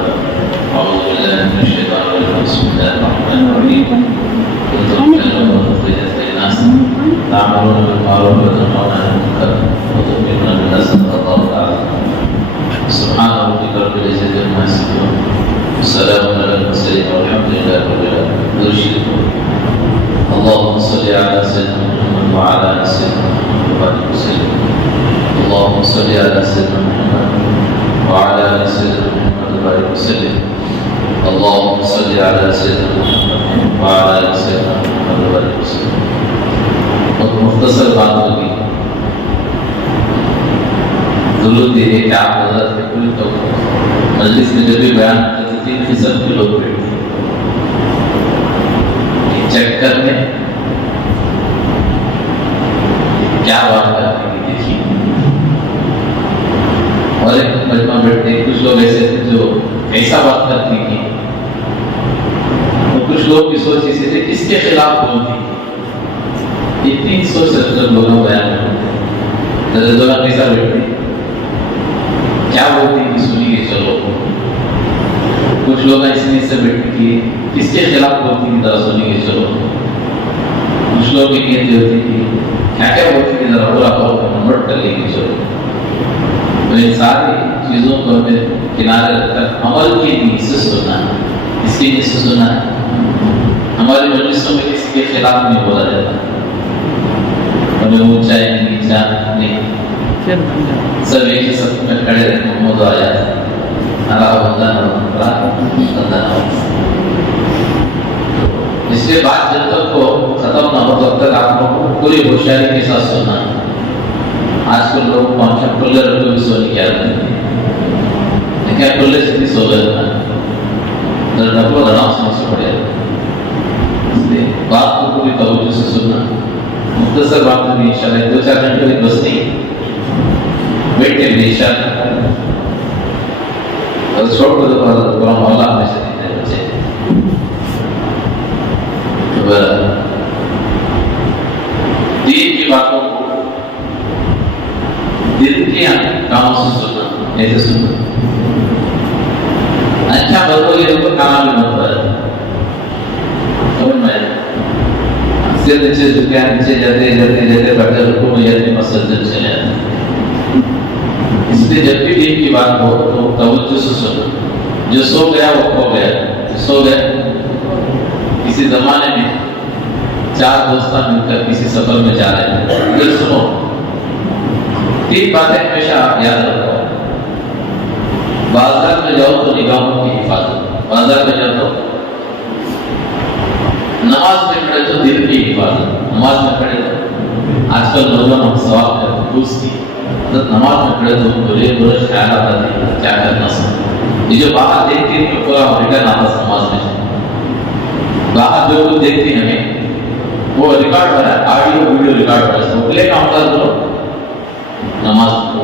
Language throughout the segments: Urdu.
بعد أعوذ بالله من الشيطان الرجيم بسم الله الرحمن الرحيم كنتم خير أمة للناس تعملون بالمعروف وتنهون عن المنكر وتؤمنون بالله صدق الله تعالى سبحان ربك رب العزة عما يصفون والسلام على المرسلين والحمد لله رب العالمين. اللهم صل على سيدنا محمد وعلى آل سيدنا محمد وبارك وسلم. اللهم صل على سيدنا محمد وعلى آل سيدنا محمد وبارك وسلم. اللهم صل على سيدنا محمد وعلى آل سيدنا محمد وبارك وسلم. اور مختصر بات ہوگی ضرورت یہ ہے کہ آپ حضرت کے پوری تو مجلس میں جب بھی بیان کرتے 3% کے لوگ بیٹھتے چیک کر لیں کیا بات کرتے ہیں دیکھیے. اور ایک مجمع بیٹھتے کچھ لوگ ایسے تھے جو ایسا بات کرتے ہیں اور کچھ لوگ کی سوچ ایسے تھے کس کے خلاف بولتی. یہ 370 لوگوں بیان کرتے دونوں کیسا بیٹھتے کیا بولتی کہ سنیے چلو. کچھ لوگ ایسے سے بیٹھتے کہ کس کے خلاف بولتی کہ ذرا سنیے چلو. کچھ لوگ یہ کہتے ہوتے کہ کیا بولتی کہ ذرا پورا کرو نوٹ کر لیں گے چلو. تو ان ساری چیزوں کو ہمیں کنارے رکھ کر عمل کی نیت سے سننا ہے. اس کی نیت سے سننا ہے. ہماری مجلسوں میں کسی کے خلاف نہیں بولا جاتا. ہمیں اونچا ہے نیچا نہیں سب ایک ہی سب میں کھڑے رہتے محمد آیا اس کے بعد جب تک کو ختم نہ ہو تب تک آپ کو پوری ہوشیاری کے ساتھ سننا. آج کل لوگ پانچ کھلے رکھ کے بھی سونے کی عادت نہیں ہے. کھلے سے بھی سو گئے ڈبلو آرام سے پڑے. اس لیے بات کو پوری توجہ سے سننا. مختصر بات میں انشاءاللہ 2-4 گھنٹے میں بس نہیں بیٹھے بھی انشاءاللہ اور چھوڑ کو دوبارہ مولا میں سے دیتے بچے. دین کی باتوں کو دل کے کاموں سے سننا ایسے سننا. اچھا بتو یہ تو کام بھی مت ہے سمجھ میں سے نیچے جھکے نیچے جاتے جاتے جاتے بیٹھے رکو میں جاتے مسجد چلے جاتے. اس لیے جب بھی دین کی بات ہو تو توجہ سے سنو. جو سو گیا وہ کھو گیا. سو گئے کسی زمانے میں 4 دوستان مل کر کسی سفر میں جا رہے ہیں. پھر سنو 3 باتیں ہمیشہ یاد رکھو. بازار میں جاؤ تو نگاہوں کی حفاظت. بازار میں جاؤ تو نماز میں کھڑے تو دل کی حفاظت. نماز میں کھڑے تو آج کل نوجوان ہم سوال کرتے دوست کی نماز میں کھڑے تو برے برے خیالات آتے ہیں کیا کرنا سکتے. یہ جو باہر دیکھتے ہیں کہ پورا ریٹرن آتا نماز میں. باہر جو کچھ دیکھتے ہیں ہمیں وہ ریکارڈ ہو رہا ہے. آڈیو ویڈیو ریکارڈ ہو رہا ہے. وہ کلے کام کر دو نماز کو.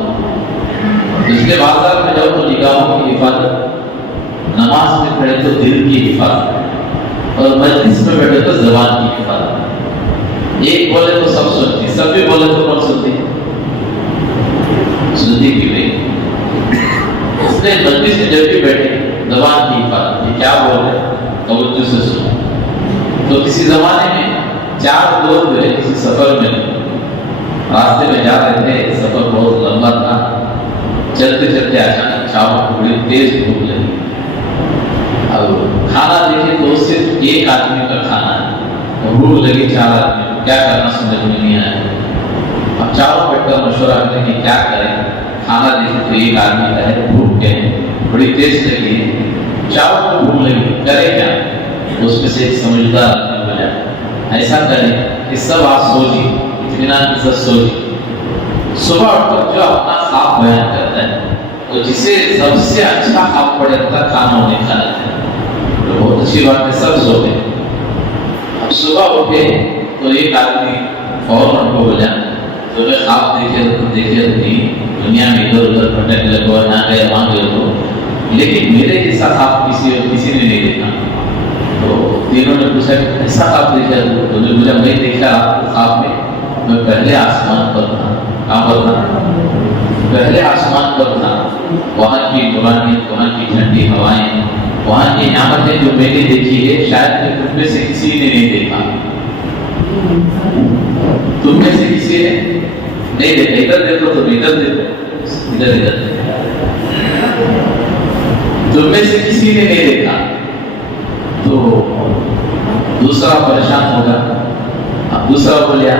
اس لیے بازار میں جاؤ تو نگاہوں کی حفاظت. نماز میں کھڑے تو دل کی حفاظت. اور مجلس میں بیٹھے تو زبان کی حفاظت. ایک بولے تو سب سنتی. سب بھی بولے تو کون سنتی سنتی کی نہیں. اس لیے مجلس میں جب بھی بیٹھے زبان کی حفاظت. یہ کیا بول رہے توجہ سے سنو. تو کسی زمانے میں 4 لوگ جو ہے کسی سفر میں راستے میں جا رہے تھے. سفر بہت لمبا تھا. چلتے چلتے اچانک چاول کو بڑی تیز بھوک لگی. اب کھانا دیکھے تو صرف ایک آدمی کا کھانا ہے. بھوک لگی 4 آدمی کو. کیا کرنا سمجھ میں نہیں آیا. اب چاروں بیٹھ کر مشورہ کریں کہ کیا کریں. کھانا دیکھے تو ایک آدمی کا ہے. بھوک کے بڑی تیز لگی. چاروں کو بھوک لگی. کرے کیا. اس میں سے ایک سمجھدار آدمی بولا ایسا کریں کہ سب آپ سوچیے اطمینان کے ساتھ سوچیے. صبح اٹھ کر جو اپنا خواب بیان کرتا ہے تو جسے سب سے اچھا خواب پڑے تھا کھانا انہیں کھانا ہے. تو بہت اچھی بات ہے. سب سوتے. اب صبح اٹھے تو ایک آدمی فوراً کو بولا تو میں خواب دیکھے نہیں دنیا میں ادھر ادھر بھٹک لگو نہ گئے وہاں گئے تو لیکن میرے جیسا خواب کسی نے نہیں دیکھا. تو تینوں نے پوچھا ایسا خواب دیکھا تو نے بولا میں دیکھا آپ کو خواب میں پہلے آسمان پر تھا. کہاں پر تھا. پہلے آسمان پر تھا، وہاں کی نورانیت، وہاں کی ٹھنڈی ہوائیں، وہاں کی نعمتیں جو میں نے دیکھی ہے شاید کہ تم میں سے کسی نے نہیں دیکھا. تم میں سے کسی نے نہیں دیکھا. ادھر دیکھو، تم ادھر دیکھو، ادھر ادھر تم میں سے کسی نے نہیں دیکھا. تو دوسرا پریشان ہوگا. اب دوسرا بولیا،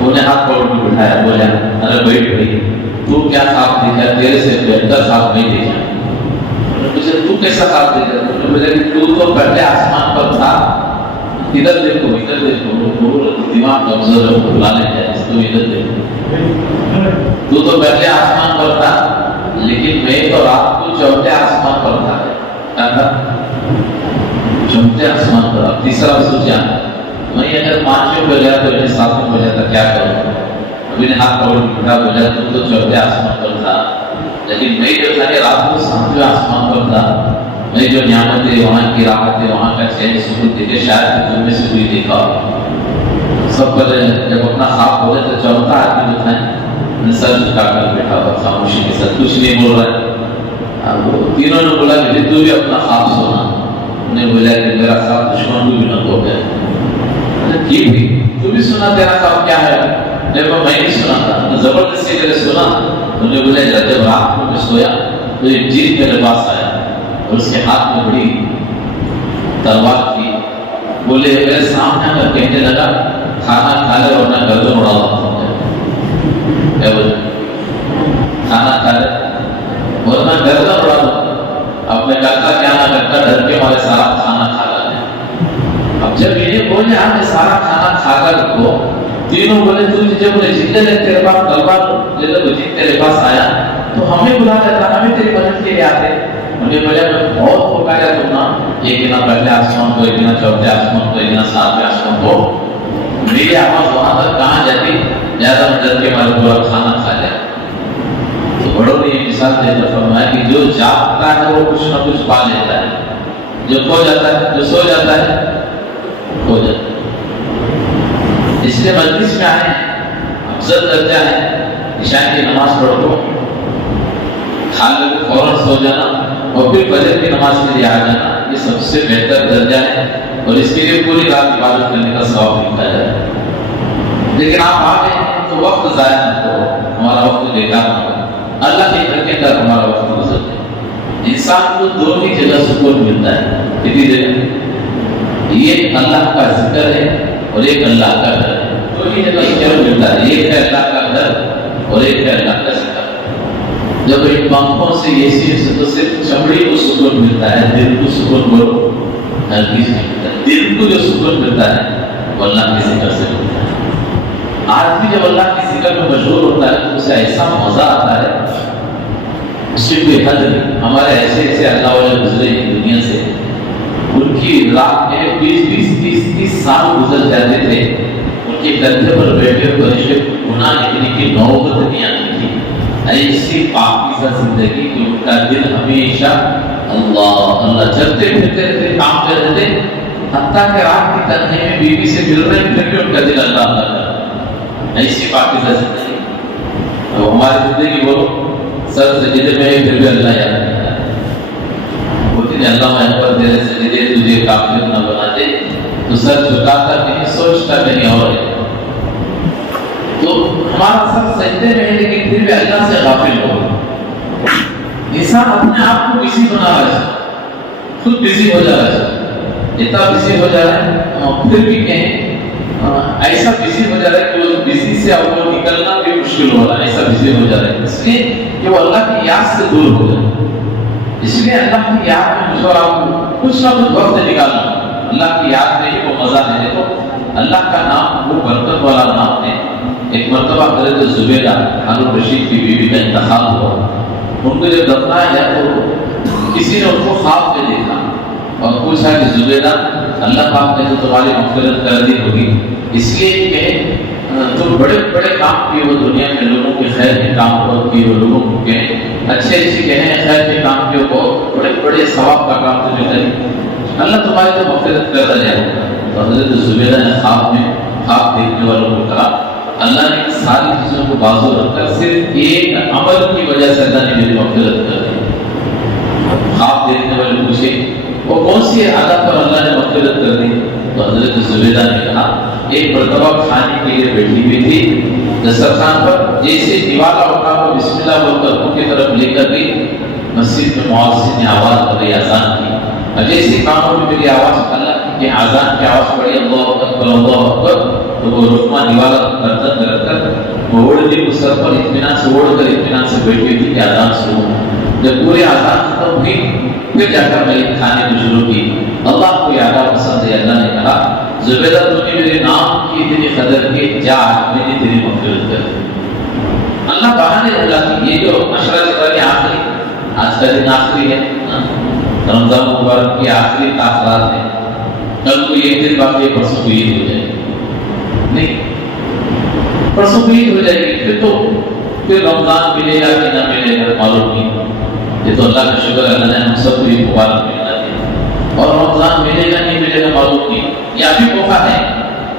انہیں ہاتھ پکڑ کے بٹھایا، بولیا ارے بیٹھ بھائی، تو کیا خواب دیکھا؟ تیرے سے بہتر خواب نہیں دیکھا. مجھے تو کیسا خواب دیکھا؟ مجھے تو تو پہلے آسمان پر تھا، ادھر دیکھو ادھر دیکھو، دماغ کمزور ہے، بلا لیتا ہے، تو ادھر دیکھو. تو پہلے آسمان پر تھا، لیکن میں تو رات کو چوتھے آسمان پر تھا. کیا تھا؟ چوتھے آسمان پر. اب تیسرا سوچا، میں اگر 5 بجے تو انہیں 7 بجے تک کیا کروں؟ ابھی نے ہاتھ پکڑ کے بٹھا، بولا تو چوتھے آسمان پر تھا، لیکن میں جو تھا کہ رات کو 7ویں آسمان پر تھا. میں جو نعمتیں، وہاں کی راحتیں، وہاں کا چین سکون دیکھے شاید تم میں سے کوئی دیکھا. سب پہلے جب اپنا خواب بولے تو چوتھا آدمی جو تھا سر جھکا کر بیٹھا ہوا، خاموشی کے ساتھ کچھ نہیں بول رہا ہے. تینوں نے بولا کہ تو بھی اپنا خواب سنا. انہیں بولا کہ میرا خواب دشمن کو بھی نہ ہو گیا. ٹھیک ہے، تو بھی سنا، تیرا خواب کیا ہے؟ دیکھو میں نہیں سنا تھا، زبردستی کرے سنا. انہیں بولا جب رات کو میں سویا تو ایک جیت میرے پاس آیا اور اس کے ہاتھ میں بڑی تلوار تھی. بولے میرے سامنے آ کر کہنے لگا کھانا کھا لے ورنہ گردن اڑا دوں. کیا بولے؟ کھانا کھا لے ورنہ گردن اڑا دوں. اب میں کرتا کیا نہ کرتا، ڈر کے ہمارے سارا کھانا کھا لے. اب جب انہیں بولے ہم نے سارا کھانا کھا کر کو، تینوں بولے تو جب بولے جتنے لے تیرے پاس تلوار لے لو، جت تیرے پاس آیا تو ہمیں بلا لیتا، ہمیں تیری مدد کے لیے آتے. انہیں بولے میں بہت پکارا تم نا، ایک دن پہلے آسمان کو، ایک دن چوتھے آسمان کو، ایک دن 7ویں آسمان کو. میری آواز وہاں تک کہاں جاتی؟ زیادہ ڈر کے ہمارے پورا کھانا کھا جائے. تو بڑوں نے یہ مثال دیتا فرمایا کہ جو جاگتا ہے وہ کچھ نہ کچھ پا لیتا ہے، جو کھو جاتا ہے، جو سو جاتا ہے ہو جاتا ہے. اس لیے مجلس میں آئے افضل درجہ ہے عشاء کی نماز پڑھ کو کھا لے کے فوراً سو جانا اور پھر فجر کی نماز کے لیے آ جانا. یہ سب سے بہتر درجہ ہے اور اس کے لیے پوری رات عبادت کرنے کا ثواب ملتا ہے. لیکن آپ آ گئے تو وقت ضائع نہ کرو، ہمارا وقت بیکار نہ کرو. اللہ کے گھر کے اندر ہمارا وقت گزرتا ہے. انسان کو دو ہی جگہ سکون ملتا ہے. کتنی جگہ؟ ایک اللہ کا ذکر ہے اور ایک اللہ کا گھر ہے. دو ہی جگہ سکون ملتا ہے، ایک ہے اللہ کا گھر اور ایک ہے اللہ کا ذکر. جب ایک پنکھوں سے اے سی سے تو صرف چمڑی کو سکون ملتا ہے، دل کو سکون بولو ہرگز نہیں ملتا. دل کو جو سکون ملتا ہے وہ اللہ کے ذکر سے ملتا ہے. آدمی جب اللہ کے ذکر میں مشغول ہوتا ہے تو اسے ایسا مزہ آتا ہے اس کی کوئی حد نہیں. ہمارے ایسے اللہ والے گزرے دنیا سے، ان کی رات میں 20-30 سال گزر جاتے تھے. ان کے کندھے پر بیٹھے فرشتے گناہ لکھنے کی نوبت نہیں آتی تھی. ایسی پاکیزہ زندگی کہ ان کا دل ہمیشہ اللہ اللہ چلتے پھرتے رہتے، کام کرتے تھے. حتیٰ کہ رات کی تنہائی میں بیوی سے مل رہے پھر بھی ان کا دل اللہ اللہ کرتا. ایسی پاکیزہ زندگی. تو ہماری زندگی بولو سر سجدے میں پھر بھی اللہ یاد کرتا ہے. بولتے ہیں اللہ اکبر تیرے سجدے تجھے کافر نہ بنا دے. تو سر جھکاتا نہیں، سوچتا نہیں اور ہے. تو ہمارا سر سجدے میں ہے لیکن پھر بھی اللہ سے غافل ہو. انسان اپنے آپ کو بزی بنا رہا ہے، خود بزی ہو جا رہا ہے، اتنا بزی ہو جا رہا ہے اور پھر بھی کہیں ایسا بزی ہو جا رہا ہے کہ وہ بزی سے اب وہ نکلنا بھی مشکل ہو رہا ہے. ایسا بزی ہو جا رہا ہے اس لیے کہ وہ اللہ کی یاد سے دور ہو جائے. اس لیے اللہ کی یاد میں مجھے اور آپ کو کچھ نہ کچھ وقت نکالنا. اللہ کی یاد میں ہی وہ مزہ ہے. دیکھو اللہ کا نام وہ برکت والا نام ہے. ایک مرتبہ حضرت زبیدہ ہارون رشید کی بیوی کا انتخاب ہوا. ان کو جب دفنایا تو کسی نے ان کو خواب میں دیکھا اور پوچھا کہ زبیدہ اللہ پاک نے تو تمہاری مغفرت کر دی ہوگی، اس لیے کہ تم بڑے بڑے کام کیے ہو دنیا میں، لوگوں کے خیر کے کام بہت کیے ہو، لوگوں کے اچھے کہیں خیر کے کام کیے ہو، بڑے بڑے ثواب کا کام تمہیں کری، اللہ تمہاری تو مغفرت کرتا جائے گا. تو حضرت زبیدہ نے خواب دیکھنے والوں کو کہا اللہ نے ساری چیزوں کو بازو رکھ کر صرف ایک عمل کی وجہ سے اللہ نے میری مغفرت کر دی۔ خواب دیکھنے والے پوچھے وہ کون سی عادت پر اللہ نے مغفرت کر دی؟ تو حضرت زبیدہ نے کہا ایک مرتبہ کھانے کے لیے بیٹھی ہوئی تھی دسترخوان پر، جیسے دیوالا اٹھا کو بسم اللہ بول کر منہ کی طرف لے کر گئی، مسجد میں مؤذن نے آواز پڑی، اذان کی، اور جیسے کانوں میں میری آواز اللہ کی اذان کی آواز پڑی اللہ اکبر اللہ اکبر، تو وہ رکما دیوالا گردن میں رکھ کر اوڑھ دی، اس سر پر اطمینان سے اوڑھ کر اطمینان سے بیٹھی ہوئی تھی کہ اذان شروع ہو۔ جب پورے اذان ختم ہوئی پھر جا کر میں کھانے کو شروع کی۔ اللہ کو یادہ پسند ہے، اللہ نے کہا زبیدہ تو نے میرے نام کی اتنی قدر کی، جا میں نے تیری مغفرت کر دی۔ اللہ بہانے لگا کہ یہ جو عشرہ کے آخری، آج کا دن آخری ہے، رمضان مبارک کی آخری تاخرات ہے، کل کو یہ دن باقی ہے، پرسوں کو عید ہو جائے گی، نہیں پرسوں کو عید ہو جائے گی، پھر رمضان ملے گا کہ نہ ملے گا معلوم نہیں۔ یہ تو اللہ کا شکر ہے، اللہ نے ہم سب کو یہ مبارک ملنا دیا، اور رمضان ملے گا نہیں ملے گا معلوم نہیں، یہ ابھی موقع ہے۔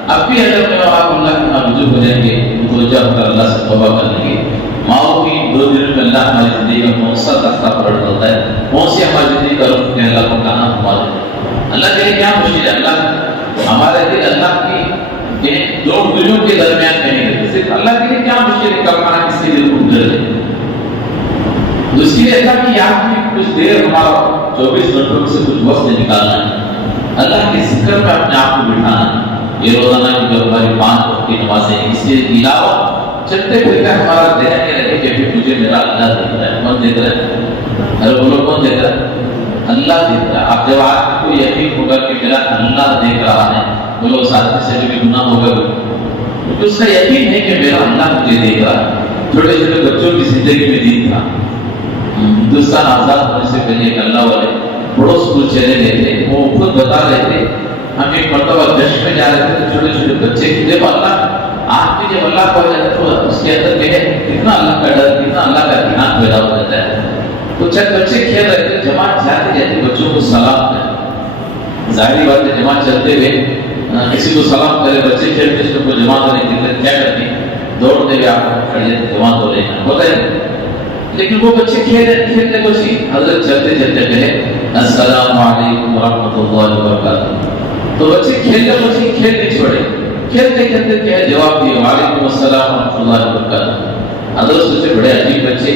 اب بھی اگر میں آپ اللہ کے نام رجوع ہو جائیں گے، متوجہ ہو کر اللہ سے توبہ کر لیں گے، ماؤں کی 2 دنوں میں اللہ ہماری زندگی کا کون سا تختہ پلٹ ہوتا ہے، کون سی ہماری زندگی کا رخ ہے، اللہ کو کہاں گھما دے۔ اللہ کے لیے کیا مشکل ہے، اللہ ہمارے دل اللہ کی 2 دنوں کے درمیان کہیں رہتے، صرف اللہ کے لیے کیا مشکل ہے، کب کہاں کس کے دل کو گزر لے۔ تو اس کے لیے اللہ کی یاد میں کچھ دیر ہمارا 24 گھنٹوں میں سے کچھ وقت نکالنا ہے، اللہ کے ذکر میں اپنے آپ کو بٹھانا ہے۔ یہ روزانہ کی جو ہماری 5 وقت کی نمازیں ہیں، اس کے علاوہ چلتے پھرتے ہمارا ذہن یہ رہے کہ مجھے میرا اللہ دیکھ رہا ہے، کون دیکھ رہا ہے؟ ارے بولو کون دیکھ رہا ہے؟ اللہ دیکھ رہا ہے۔ آپ جب آپ کو یقین ہوگا کہ میرا اللہ دیکھ رہا ہے، بولو ساتھ سے جو بھی گناہ ہوگا کیونکہ اس کا یقین ہے کہ میرا اللہ مجھے دیکھ رہا ہے۔ چھوٹے چھوٹے بچوں کی زندگی میں دین تھا۔ ہندوستان آزاد ہونے سے پہلے ایک اللہ والے بڑوں اسکول چلے گئے تھے، وہ خود بتا رہے تھے ہم ایک مرتبہ دشت میں جا رہے تھے، چھوٹے چھوٹے بچے دیکھو اللہ آپ کی جب اللہ کو جاتا ہے تو اس کے اندر کتنا اللہ کا ڈر، کتنا اللہ کا دھیان پیدا ہو جاتا ہے۔ تو چند بچے کھیل رہے تھے، جماعت جاتے جاتے بچوں کو سلام کرے، ظاہری بات ہے جماعت چلتے ہوئے کسی کو سلام کرے، بچے کھیلتے اس کو جماعت ہونے کے کیا کرتے ہیں، دوڑتے ہوئے آپ کھڑے جماعت ہو رہے ہیں، ہوتا ہے۔ لیکن وہ بچے کھیلتے کو سی حضرت چلتے چلتے کہے السلام علیکم ورحمۃ اللہ وبرکاتہ، تو بچے کھیل نہیں چھوڑے، کھیلتے کھیلتے کہے جواب دیے وعلیکم السلام ورحمۃ اللہ وبرکاتہ۔ حضرت سوچے بڑے عجیب بچے،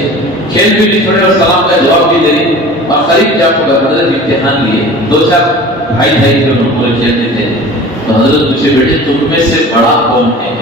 کھیل بھی نہیں چھوڑے اور سلام کا جواب بھی دے رہے، اور قریب جا کر حضرت امتحان لیے، 2-4 بھائی جو پورے کھیلتے تھے، تو حضرت پوچھے بیٹے تم میں سے بڑا کون ہے؟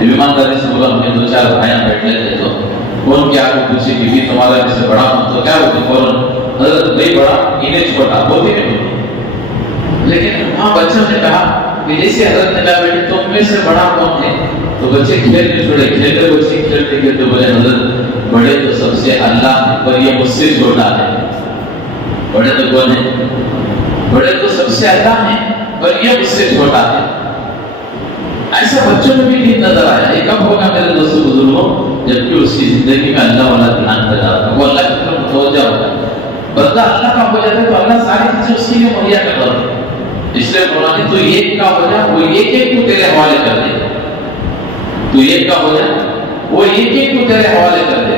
ایمانداری سے بولا ہم نے 2-4 بھائیاں بیٹھے تھے، تو کون کیا کو پوچھے کہ تمہارا میں سے بڑا ہوں، تو کیا ہوتے فوراً حضرت بھائی بڑا انہیں چھوٹا ہوتے نہیں ہوتے۔ لیکن وہاں بچوں نے کہا کہ جیسے حضرت نے کہا بیٹے تم میں سے بڑا کون ہے، تو بچے کھیل نہیں چھوڑے، کھیلتے بچے کھیلتے کھیلتے بولے حضرت بڑے تو سب سے اللہ ہے پر یہ مجھ سے چھوٹا ہے۔ بڑے تو کون ہے؟ بڑے تو سب سے اللہ ہے پر یہ مجھ سے چھوٹا ہے۔ ایسا بچوں میں بھی دین نظر آیا۔ یہ کب ہوگا میرے دوستوں بزرگوں؟ جبکہ اس کی زندگی میں اللہ والا دھیان پیدا ہوتا ہے، وہ اللہ کی طرف متوجہ ہوتا ہے، بندہ اللہ کا ہو جاتا ہے تو اللہ ساری چیزیں اس کے لیے مہیا کر رہا ہے۔ اس لیے قرآن تو ایک کا ہو جائے وہ ایک ایک کو تیرے حوالے کر دے، تو ایک کا ہو جائے وہ ایک ایک کو تیرے حوالے کر دے۔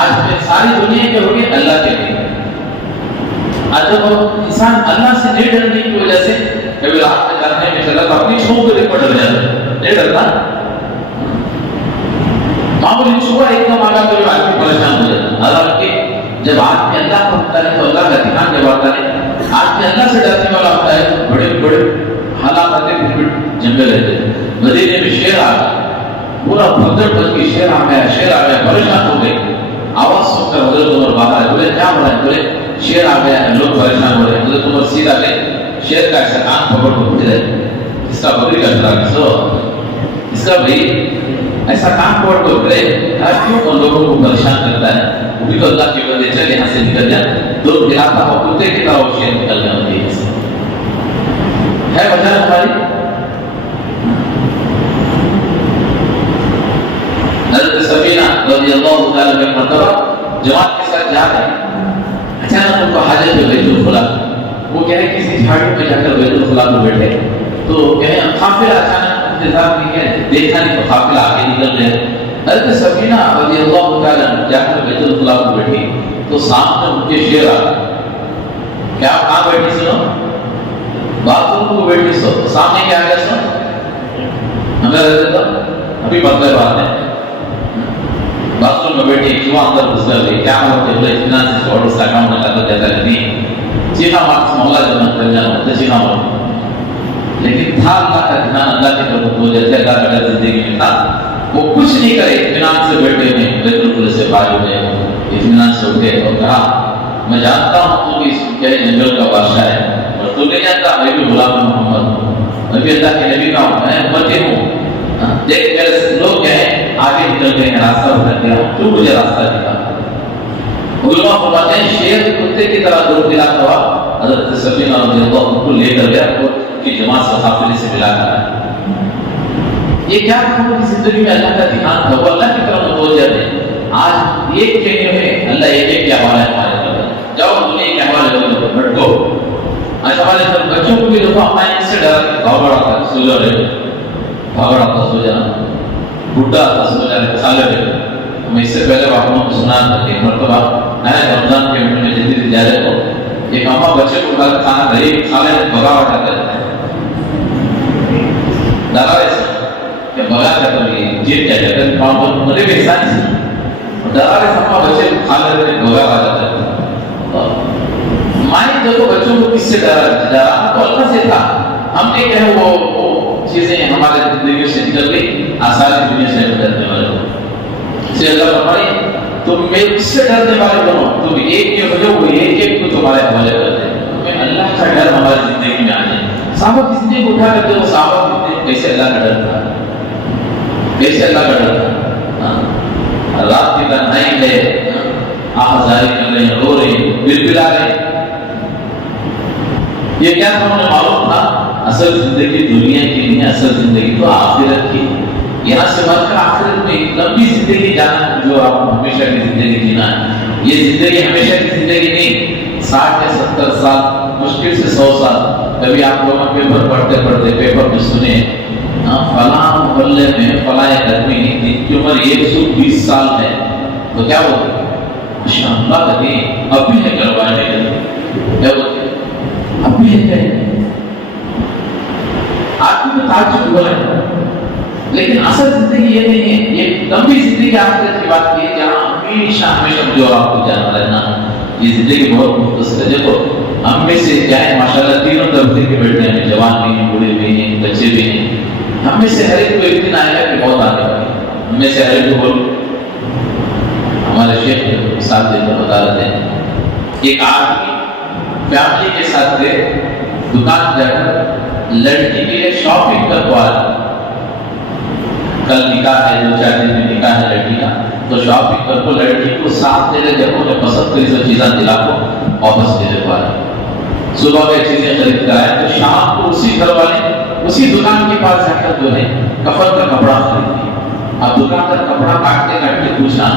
آج میں ساری دنیا کے ہوگی اللہ کے لیے۔ آج جب انسان اللہ سے نہیں ڈرنے کی وجہ سے کبھی رات میں جانے میں چلا تو اپنی چھوٹ کو دیکھ پر ڈر جاتا ہے، نہیں ڈرتا۔ معمولی چھوڑا ایک دم آگا تو آدمی پریشان ہو جاتا ہے۔ حالانکہ جب آدمی اللہ کو ہوتا ہے تو اللہ کا دھیان جب آتا ہے، آدمی اللہ سے ڈرنے والا ہوتا ہے تو بڑے بڑے حالات آتے پھر جنگل رہتے ہیں۔ مدینے میں شیر آ گیا، پورا بھگدڑ بن کے شیر آ گیا، پریشان ہو گئے۔ آواز سن کر حضرت عمر باہر آئے، بولے کیا ہو رہا ہے؟ بولے شیر آ گیا ہے، لوگ پریشان ہو رہے ہیں۔ حضرت عمر سیدھا گئے، شیر کا ایسا کان پکڑ کو پھرے، اس کا بکری کا شراب اس کا بھائی ایسا کام پکڑ کو پھرے، کیوں ان لوگوں کو پریشان کرتا ہے؟ وہ بھی تو اللہ کی وجہ سے یہاں سے نکل جائے، دو گراتا ہو کتے کی طرح شیر نکل جائے ہوتی ہے وجہ ہماری۔ حضرت سفینہ رضی اللہ تعالیٰ عنہ مرتبہ جماعت کے ساتھ جا رہے ہیں، اچانک ان کو حاجت ہے بیت الخلا، وہ کہہ رہے کسی جھاڑی پہ جا کر بیت الخلا میں بیٹھے، تو کہے قافلہ اچانک انتظار نہیں کیا، دیکھا نہیں تو قافلہ آگے نکل گئے۔ حضرت سفینہ رضی اللہ تعالیٰ عنہ جا کر بیت الخلا کو بیٹھی تو سامنے ان کے شیر آ گئے، کیا کہاں بیٹھی سنو؟ باتھ روم کو بیٹھی سو، سامنے کیا گیا سو؟ ہمیں رہتے تھا ابھی بدلے بات ہے، باتھ روم میں بیٹھی کیوں اندر گھس کر گئی، کیا ہوتے بولے اطمینان سے چھوڑ اس کا کام نہ کرتا کہتا ہے نہیں چیخا مارکس مولا جمع کر جانا ہوتا چیخا مارکس، لیکن تھا اللہ کا دھیان، اللہ کی طرف ہو جیسے اللہ کا ڈر زندگی میں تھا، وہ کچھ نہیں کرے، اطمینان سے بیٹھے ہوئے بیت الخلا سے باہر ہوئے، اطمینان سے اٹھے اور کہا میں جانتا ہوں تو اس جنگل کا بادشاہ ہے اور تو نہیں جانتا میں بھی غلام محمد ہوں، میں بھی اللہ کے نبی کا ہوں، میں امتی ہوں، دیکھ میرے لوگ کہیں آگے نکل گئے ہیں، راستہ بھٹک گیا ہوں، تو مجھے راستہ دکھا۔ علماء فرماتے ہیں شیر کتے کی طرح دور دلا ہوا حضرت سفینہ رضی اللہ عنہ کو لے کر گیا اور کی جماعت سے قافلے سے ملا کر، یہ کیا ہم کی زندگی میں اللہ کا دھیان تھا، وہ اللہ کی طرف متوجہ جاتے ہیں۔ آج ایک کہنے میں اللہ ایک کے حوالے ہمارے طرف جاؤ دنیا کے حوالے ہو بھٹکو، آج ہمارے طرف بچوں کو بھی دیکھو اپنا سے ڈر بھاگ رہا تھا، سو جا رہے بھاگ رہا تھا، سو جانا بڈھا تھا، سو جا رہے کھا لے رہے۔ ہم اس سے پہلے آپ کو سنا تھا کہ مرتبہ آیا رمضان کے مہینے میں جدید جا رہے تو ایک اماں بچے کو کھانا دہی کھا لے بھگا اٹھاتے ڈرا رہے کہ بغا کر یہ جیت کیا جاتا ہے، پاؤں مجھے بھی احسان سے ڈرا رہے سما بچے کو کھا لیتے بغا آ جاتا ہے۔ مائیں دیکھو بچوں کو کس سے ڈرا تو اللہ سے تھا، ہم نے کہا وہ چیزیں ہمارے زندگی سے نکل گئی، آسان دنیا سے بدلنے والے ہو سے اللہ فرمائے تم میں اس سے ڈرنے والے بنو، تم ایک کے ہو وہ ایک کو تمہارے حوالے کر دے، تمہیں اللہ کا ڈر ہماری زندگی میں آ جائے۔ صحابہ کی زندگی کو اٹھا کرتے وہ صحابہ کیسے اللہ کا ڈر تھا، کیسے اللہ کا ڈر تھا، رات کی تنہائی ہے آہ جاری کر رہے ہیں، رو رہے ہیں، بلبلا رہے ہیں، یہ کیا تھا انہیں معلوم تھا اصل زندگی دنیا کی نہیں، اصل زندگی تو آخرت کی، یہاں سے بڑھ کر آخرت میں لمبی زندگی جانا جو آپ ہمیشہ کی زندگی جینا ہے، یہ زندگی ہمیشہ کی زندگی نہیں، 60 یا 70 سال مشکل سے 100 سال۔ کبھی آپ لوگوں پیپر پڑھتے پڑھتے پیپر میں سنے فلاں محلے میں فلاں ایک آدمی جن کی عمر 120 سال ہے، تو کیا بولتے ماشاء اللہ کہتے اب بھی ہے کروانے کیا بولتے اب بھی ہے کہیں آپ بھی تو تعجب ہو رہے ہیں، لیکن اصل زندگی یہ نہیں ہے، یہ لمبی زندگی آخرت کی بات کی ہے جہاں ہمیشہ ہمیشہ جو آپ کو جانا رہنا، یہ زندگی بہت مختصر ہے۔ دیکھو ہم میں سے کیا ہے ماشاءاللہ تینوں طبقے کے بیٹھے ہیں، جوان بھی ہیں، بوڑھے بھی ہیں، بچے بھی ہیں، ہم میں سے ہر ایک کو ایک دن آئے گا کہ بہت آگے بڑھے، ہم میں سے ہر ایک کو بولو ہمارے شیخ مثال دے کر بتا رہے ہیں، ایک آدمی فیملی کے ساتھ گئے دکان جا کر لڑکی کے لیے شاپنگ کروا رہے، کل نکاح ہے 2-4 دن میں نکاح ہے لڑکی کا، تو شاپنگ کر کو لڑکی کو ساتھ دے لے دیکھو جو پسند کری سب چیزیں دلا کو واپس دے دے پا رہے، صبح میں چیزیں خرید کر آئے تو شام کو اسی گھر والے اسی دکان کے پاس جا کر جو ہے کفن کا کپڑا خریدتے، اب دکاندار کپڑا کاٹتے کاٹتے پوچھا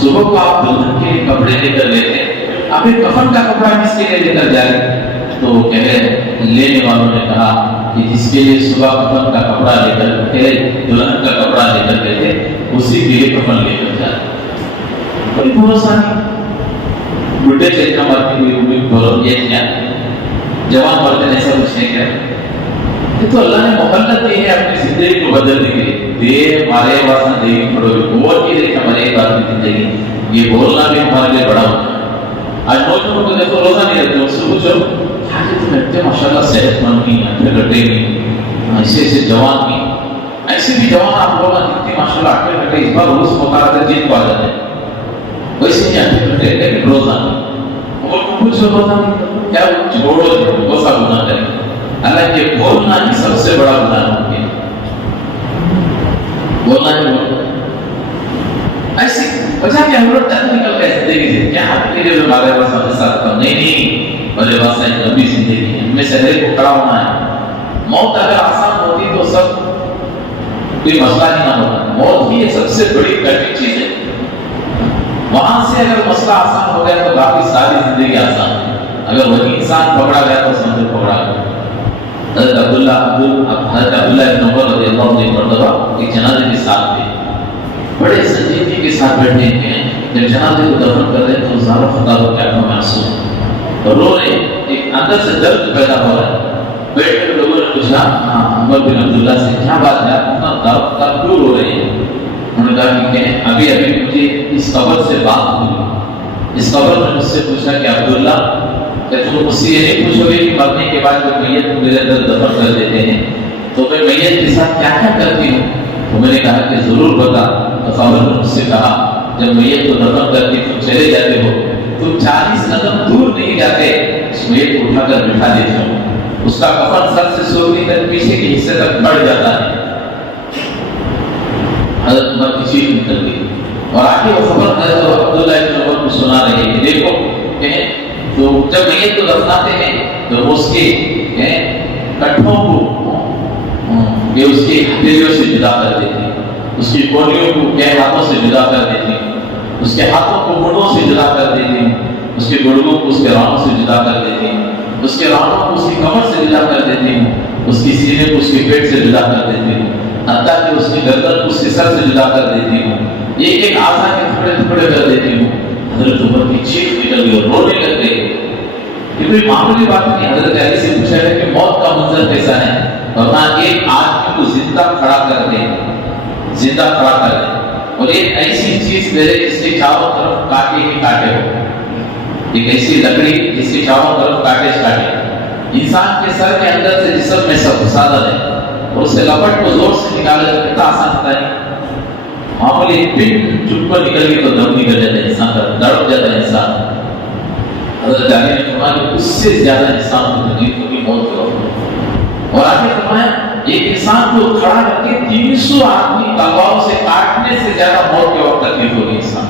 صبح کو آپ دلہن کے کپڑے لے کر لیتے اب ایک کفن کا کپڑا کس کے لیے لے کر جا رہے، تو کہے لینے والوں نے کہا کہ جس کے لیے صبح کفن کا کپڑا لے کر دلہن کا کپڑا لے کر گئے تھے اسی کے لیے کفن لے کر جا رہے، کوئی بھروسہ نہیں، بڈھے چیتنا مرتی ہوئی بولو یہ کیا جوان مرتے نے ایسا کچھ نہیں کیا، یہ تو اللہ نے مہلت دی ہے اپنی زندگی کو بدلنے کے لیے، دے مارے واسطہ دے پڑو گے بول کے دیکھ ہمارے ایک بار کی زندگی، یہ بولنا بھی ہمارے لیے بڑا ہوتا ہے۔ آج نوجوانوں کو دیکھو روزہ نہیں رکھتے، اس سے پوچھو کیا تم رکھتے ماشاءاللہ صحت مند نہیں ہیں، پھر گٹے نہیں، ایسے جوان نہیں، ایسے بھی جوان آپ لوگ دکھتے ماشاءاللہ آٹھے گھنٹے اس بار روز مقارنہ کر جیت کو آ جاتے ہیں، ویسے نہیں آٹھے گھنٹے لیکن روزہ نہیں، اور پوچھو روزہ نہیں کیا چھوڑو وہ سا گناہ کریں، حالانکہ بولنا ہی سب سے بڑا گناہ ہوتی ہے، بولنا ہی بولنا ایسی وجہ کہ ہم لوگ ڈر نکل گئے زندگی سے، کیا آپ کے لیے ہمارے پاس ہمیں ساتھ تھا نہیں میرے پاس ایک لمبی زندگی ہے، ہم میں سے ہر ایک کو کھڑا ہونا ہے، موت اگر آسان ہوتی تو سب کوئی مسئلہ ہی نہ ہوتا، موت ہی سب سے بڑی کٹھن چیز ہے، وہاں سے اگر مسئلہ آسان ہو گیا تو باقی ساری زندگی آسان ہے، اگر وہی انسان پکڑا گیا تو سمجھو پکڑا گیا، حضرت عبداللہ ابن عمر رضی اللہ عنہ ایک مرتبہ ایک جنازے کے ساتھ تھے، بڑے سنجیدگی کے ساتھ بیٹھے ہیں، جب جنازے کو دفن کر رہے ہیں تو زارا فتح ہو کے آنکھوں میں آنسو ہیں، رو رہے ہیں، ایک اندر سے درد پیدا ہو رہا ہے۔ بیٹھ کر لوگوں نے پوچھا عمر بن عبداللہ سے، کیا بات ہے آپ اتنا درد کیوں رو رہے ہیں؟ انہوں نے کہا کہ ابھی مجھے اس قبر سے بات ہوئی، اس قبر نے مجھ سے پوچھا کہ عبداللہ کہ تم مجھ سے یہ نہیں پوچھو گے کہ مرنے کے بعد جو میت کو میرے اندر دفن کر دیتے ہیں تو میں میت کے ساتھ کیا کیا کرتی ہوں؟ تو میں نے کہا کہ ضرور بتا۔ تو قبر نے مجھ سے کہا جب میت کو دفن کرتی تم چلے جاتے ہو، تم 40 قدم دور نہیں جاتے، اس میت کو اٹھا کر بٹھا دیتے ہو، اس کا کفن سر سے سولی تک پیچھے کے حصے تک بڑھ جاتا ہے۔ حضرت عمر کی چیخ نکل گئی اور آگے وہ خبر حضرت عبداللہ ابن عمر کو سنا رہے ہیں، دیکھو تو جب میت کو دفناتے ہیں تو اس کے کٹھوں کو یہ اس کی ہتھیلیوں سے جدا کر دیتے ہیں، اس کی کونیوں کو کے ہاتھوں سے جدا کر دیتے ہیں، اس کے ہاتھوں کو منڈوں سے جدا کر دیتے ہیں، اس کے گڑگوں کو اس کے رانوں سے جدا کر دیتے ہیں، اس کے رانوں کو اس کی کمر سے جدا کر دیتے ہیں، اس کی سینے کو اس کے پیٹ سے جدا کر دیتے ہیں، حتیٰ کہ اس کی گردن کو اس کے سر سے جدا کر دیتی ہوں، ایک ایک اعضاء کے ٹکڑے ٹکڑے کر دیتی ہوں۔ حضرت عمر کی چیخ نکل گئی اور رونے لگ گئی۔ یہ کوئی معمولی بات نہیں۔ حضرت علی سے پوچھا ہے کہ موت کا منظر کیسا ہے؟ فرمایا ایک آدمی کو زندہ کھڑا کر دیں، زندہ کھڑا کر دیں، اور ایک ایسی چیز دے دے جس کے چاروں طرف کانٹے ہی کانٹے ہو، ایک ایسی لکڑی جس کے چاروں طرف کانٹے کانٹے، انسان کے سر کے اندر سے جسم میں سب سادہ ہے اور اسے لپٹ کو زور سے نکالے تو کتنا آسان ہوتا ہے۔ معمولی پن چپ پر نکل گئی تو دم نکل جاتا ہے، انسان کا تڑپ جاتا ہے انسان۔ حضرت علی نے فرمایا کہ اس سے زیادہ انسان کو تکلیف ہوگی موت کے وقت، اور آگے فرمایا ایک انسان کو کھڑا کر کے 300 آدمی تلواروں سے کاٹنے سے زیادہ موت کے وقت تکلیف ہوگی انسان۔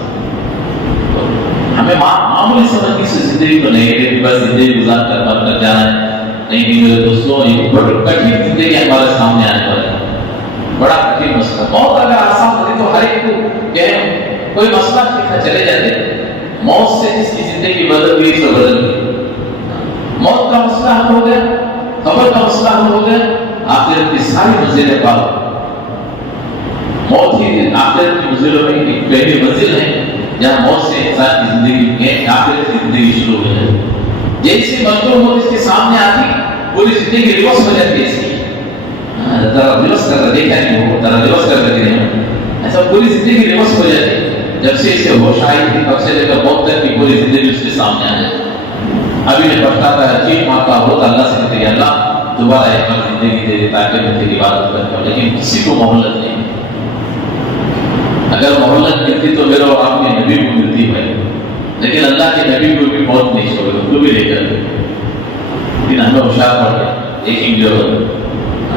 ہمیں معمولی سمجھنے سے زندگی تو نہیں ہے، بس زندگی گزار کر مر کر جانا ہے، نہیں میرے دوستوں، یہ بڑی کٹھن زندگی ہمارے سامنے آنے والی ہے، بڑا کٹھن مسئلہ۔ موت اگر آسان ہوتی تو ہر ایک کو کوئی مسئلہ نہیں چلے جاتے۔ موت سے جس کی زندگی بدل گئی تو بدل گئی۔ موت کا مسئلہ حل ہو گیا، قبر کا مسئلہ حل ہو گیا، آخرت کی ساری منزلیں پار۔ موت ہی آخرت کی منزلوں میں ایک پہلی منزل ہے جہاں موت سے انسان کی زندگی میں آخرت کی زندگی شروع ہو جائے۔ جیسی مطلوب موت اس کے سامنے آتی پوری زندگی ریورس ہو جاتی ہے اس کی۔ ذرا ریورس کر کے دیکھا نہیں ہو، ذرا ریورس کر کے دیکھا، ایسا پوری زندگی ریورس ہو جاتی ہے۔ جب سے اسے ہوش آئی تھی تب سے لے کر موت تک کی پوری زندگی اس کے سامنے آ جاتی۔ ابھی نے پچھتاتا ہے، چیخ مارتا ہوتا اللہ سے کہتے ہیں اللہ دوبارہ ایک بار زندگی دے دے تاکہ میں تیری عبادت کر پاؤں، لیکن کسی کو مہلت نہیں۔ اگر مہلت ملتی تو میرے اور آپ کے نبی کو ملتی بھائی، لیکن اللہ کے نبی کو بھی موت نہیں چھوڑے، ان کو بھی لے کر، لیکن ہمیں ہوشیار پڑ گیا۔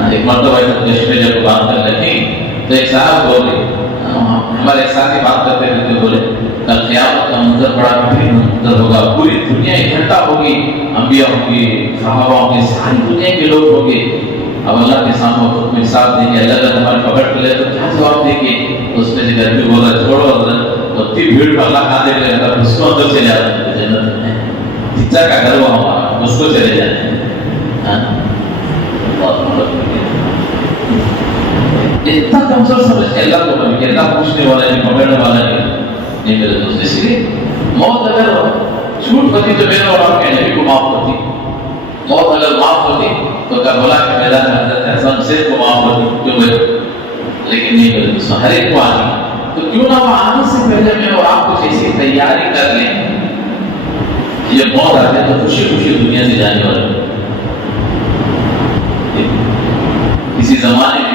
ایک مرتبہ میں جب بات کر لگی تو ایک صاحب بول رہے، ہمارے ایک ساتھی بات کرتے تھے تو بولے کل قیامت کا منظر بڑا کٹھن منظر ہوگا، پوری دنیا اکٹھا ہوگی، انبیاء ہوں گے، صحابہ ہوں گے، ساری دنیا کے لوگ ہوں گے، اب اللہ کے سامنے خود کو حساب دیں گے، اللہ کا ہمارے پکڑ کر لے تو کیا جواب دیں گے؟ اس میں سے گھر بھی بول رہا چھوڑو حضرت، اتنی بھیڑ پر اللہ کھانے کے لیے اس کو اندر چلے جاتے ہیں جنت میں، چچا کا گھر وہاں ہمارا، اس کو چلے جاتے ہیں۔ اتنا کمزور سمجھ کے اللہ کو کبھی اللہ پوچھنے والا نہیں، پکڑنے والا نہیں میرے دوست۔ اس لیے موت اگر چھوٹ ہوتی تو میرے اور آپ کے نبی کو معاف ہوتی، موت اگر معاف ہوتی تو کربلا کے میدان میں حضرت حسن حسین کو معاف ہوتی، کیوں میرے؟ لیکن نہیں میرے دوست، ہر ایک کو آنی، تو کیوں نہ وہ آنے سے پہلے میں اور آپ کچھ ایسی تیاری کر لیں کہ جب موت آتے تو خوشی خوشی دنیا سے جانے والے۔ کسی زمانے میں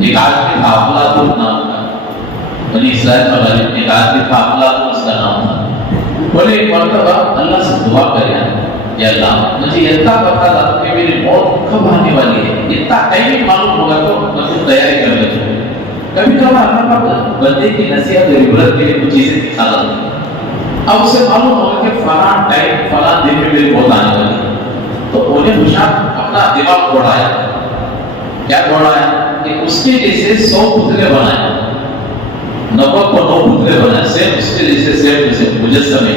ایک آدمی تھا افلاطون نام کا، بنی اسرائیل میں غالب ایک آدمی تھا افلاطون اس کا نام تھا۔ بولے ایک مرتبہ اللہ سے دعا کریا کہ اللہ مجھے اتنا پتا تھا کہ میری موت کب آنے والی ہے، اتنا ٹائم معلوم ہوگا تو میں تیاری کر لیتا ہوں۔ کبھی کبھار اللہ کا بندے کی نصیحت اور عبرت کے لیے کچھ چیزیں دکھا دیتا ہے۔ اب اسے معلوم ہوگا کہ فلاں ٹائم فلاں دن میں میری موت آنے والی ہے، تو انہیں ہوشیار اپنا دماغ دوڑایا۔ کیا دوڑایا؟ کہ اس کے جیسے 100 پتلے بنائے، 90 کو 9 پتلے بنائے، سیم اس کے جیسے سیم مجسمے۔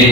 1